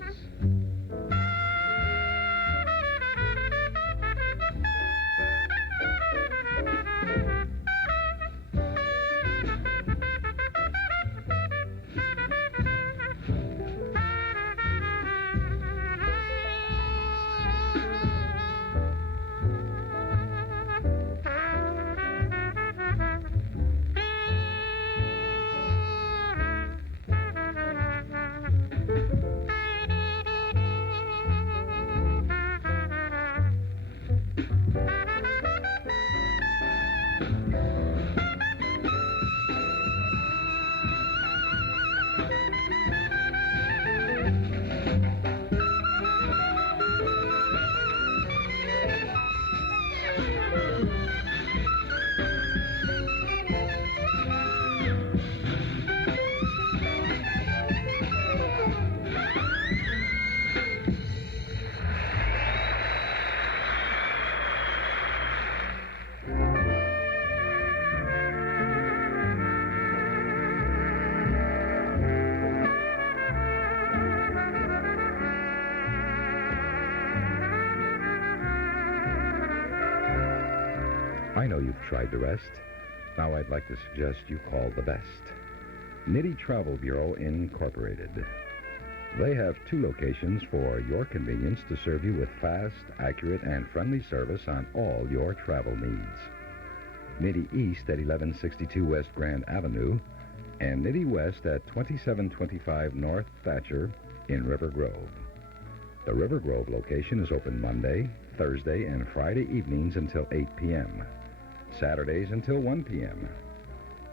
I know you've tried the rest. Now I'd like to suggest you call the best. Nitty Travel Bureau Incorporated. They have 2 locations for your convenience to serve you with fast, accurate, and friendly service on all your travel needs. Nitty East at 1162 West Grand Avenue and Nitty West at 2725 North Thatcher in River Grove. The River Grove location is open Monday, Thursday, and Friday evenings until 8 p.m., Saturdays until 1 p.m.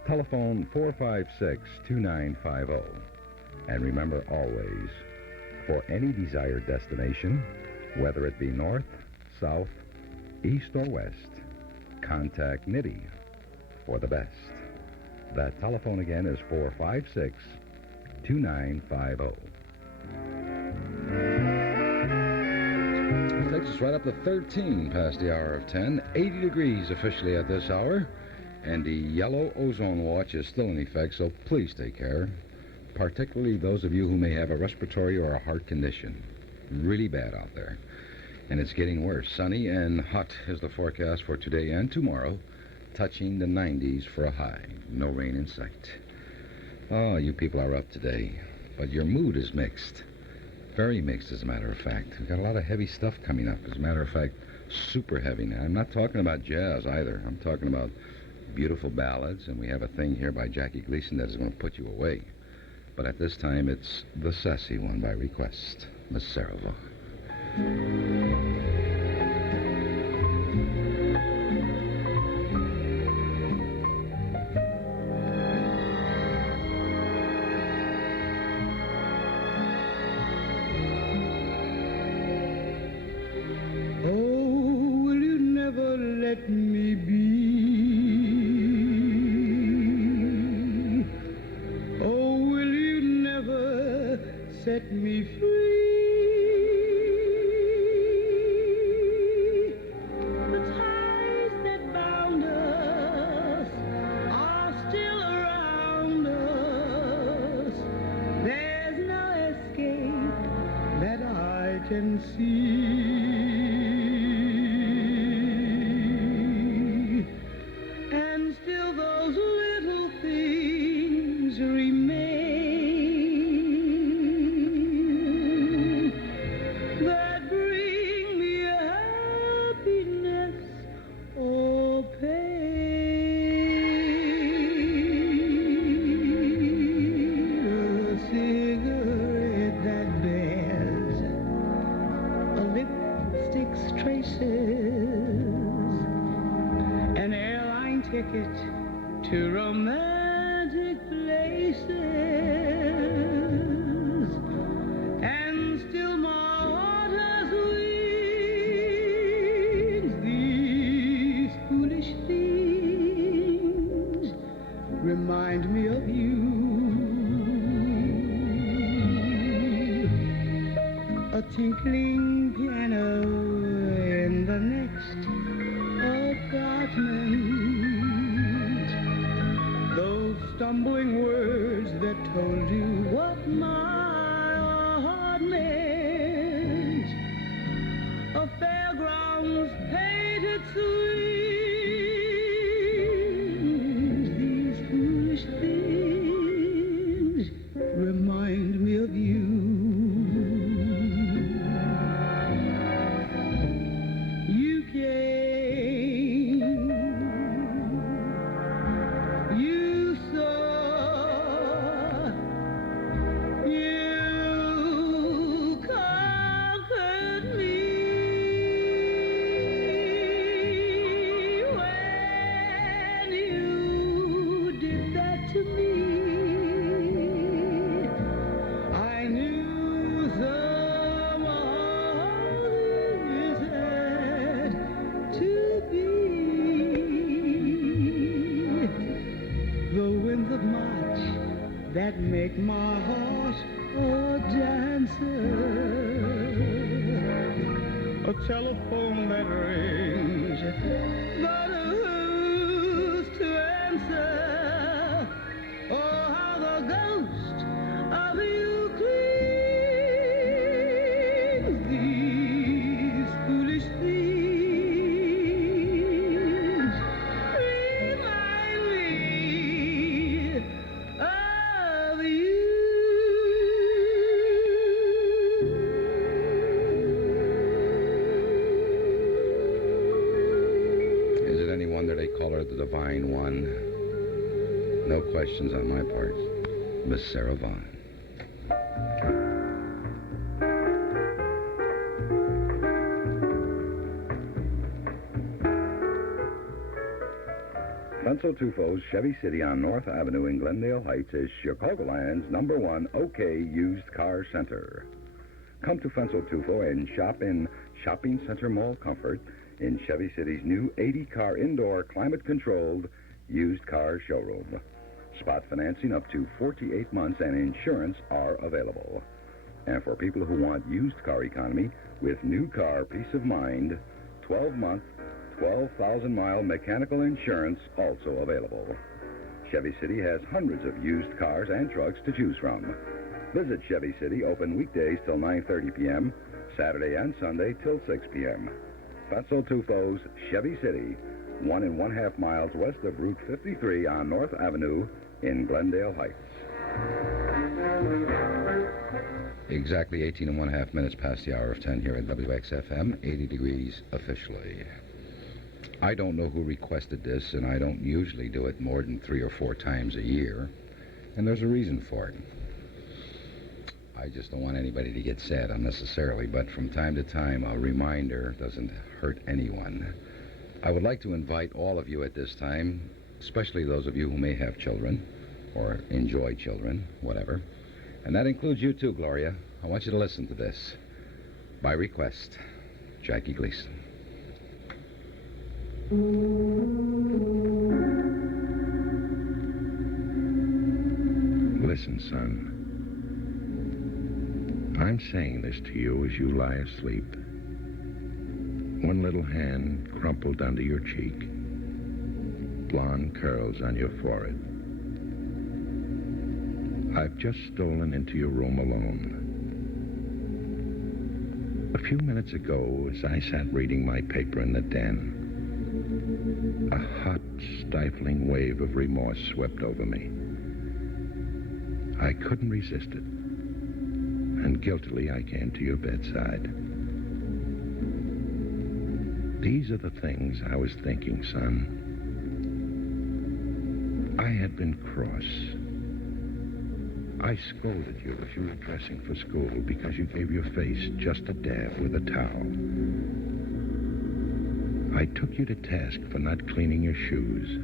Telephone 456-2950. And remember always, for any desired destination, whether it be north, south, east, or west, contact Nitty for the best. That telephone again is Takes us right up to 13 past the hour of 10. 80 degrees officially at this hour. And the yellow ozone watch is still in effect, so please take care. Particularly those of you who may have a respiratory or a heart condition. Really bad out there. And it's getting worse. Sunny and hot is the forecast for today and tomorrow, touching the 90s for a high. No rain in sight. Oh, you people are up today. But your mood is mixed. Very mixed, as a matter of fact. We've got a lot of heavy stuff coming up. As a matter of fact, super heavy now. I'm not talking about jazz either. I'm talking about beautiful ballads, and we have a thing here by Jackie Gleason that is going to put you away. But at this time, it's the sassy one by request, Miss Sarah Vaughan. Set me free. The ties that bound us are still around us. There's no escape that I can see. And still those little things remain. Ticket to romantic places, and still my heart has wings. These foolish things remind me of you. A tinkling piano in the next apartment. Stumbling words that told you what my heart meant. A fairground's painted swings. These foolish things remind me of you. You came. You conquered me when you did that to me. I knew somehow this had to be. The winds of March that make my heart a dancer. A telephone that rings, but who's to answer? Oh, how the ghost of you clings. These foolish things remind me of you. Is it any wonder they call her the Divine One? No questions on my part. Miss Sarah Vaughan. Fenso Tufo's Chevy City on North Avenue in Glendale Heights is Chicagoland's #1 OK used car center. Come to Fenso Tufo and shop in Shopping Center Mall Comfort in Chevy City's new 80-car indoor climate-controlled used car showroom. Spot financing up to 48 months and insurance are available. And for people who want used car economy with new car peace of mind, 12-month, 12,000-mile mechanical insurance also available. Chevy City has hundreds of used cars and trucks to choose from. Visit Chevy City, open weekdays till 9:30 p.m., Saturday and Sunday till 6 p.m. Fatso Tufo's Chevy City, 1.5 miles west of Route 53 on North Avenue in Glendale Heights. Exactly 18.5 minutes past the hour of 10 here at WXFM, 80 degrees officially. I don't know who requested this, and I don't usually do it more than 3 or 4 times a year, and there's a reason for it. I just don't want anybody to get sad unnecessarily, but from time to time, a reminder doesn't hurt anyone. I would like to invite all of you at this time, especially those of you who may have children, or enjoy children, whatever, and that includes you too, Gloria. I want you to listen to this. By request, Jackie Gleason. Listen, son. I'm saying this to you as you lie asleep. One little hand crumpled under your cheek. Blonde curls on your forehead. I've just stolen into your room alone. A few minutes ago, as I sat reading my paper in the den, a hot, stifling wave of remorse swept over me. I couldn't resist it, and guiltily I came to your bedside. These are the things I was thinking, son. I had been cross. I scolded you as you were dressing for school because you gave your face just a dab with a towel. I took you to task for not cleaning your shoes.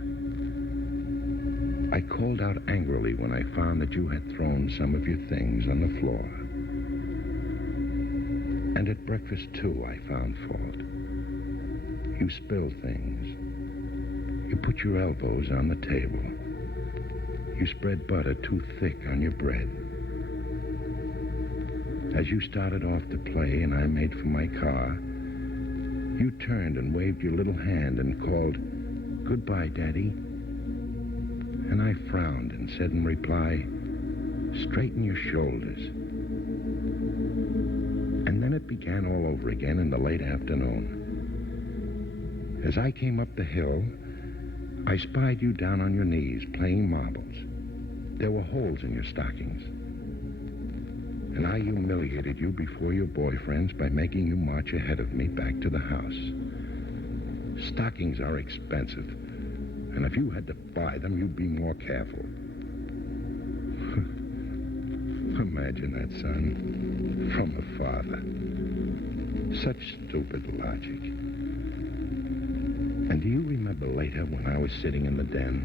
I called out angrily when I found that you had thrown some of your things on the floor. And at breakfast, too, I found fault. You spilled things. You put your elbows on the table. You spread butter too thick on your bread. As you started off to play and I made for my car, you turned and waved your little hand and called, "Goodbye, Daddy." And I frowned and said in reply, "Straighten your shoulders." And then it began all over again in the late afternoon. As I came up the hill, I spied you down on your knees playing marbles. There were holes in your stockings. And I humiliated you before your boyfriends by making you march ahead of me back to the house. Stockings are expensive, and if you had to buy them, you'd be more careful. Imagine that, son, from a father. Such stupid logic. And do you remember later when I was sitting in the den,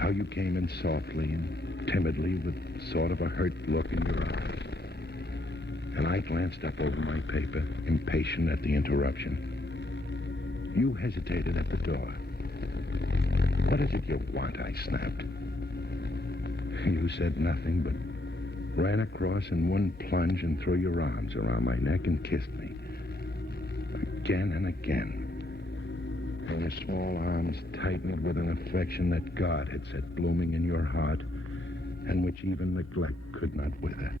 how you came in softly and timidly with sort of a hurt look in your eyes? And I glanced up over my paper, impatient at the interruption. You hesitated at the door. "What is it you want?" I snapped. You said nothing, but ran across in one plunge and threw your arms around my neck and kissed me. Again and again. And your small arms tightened with an affection that God had set blooming in your heart, and which even neglect could not wither.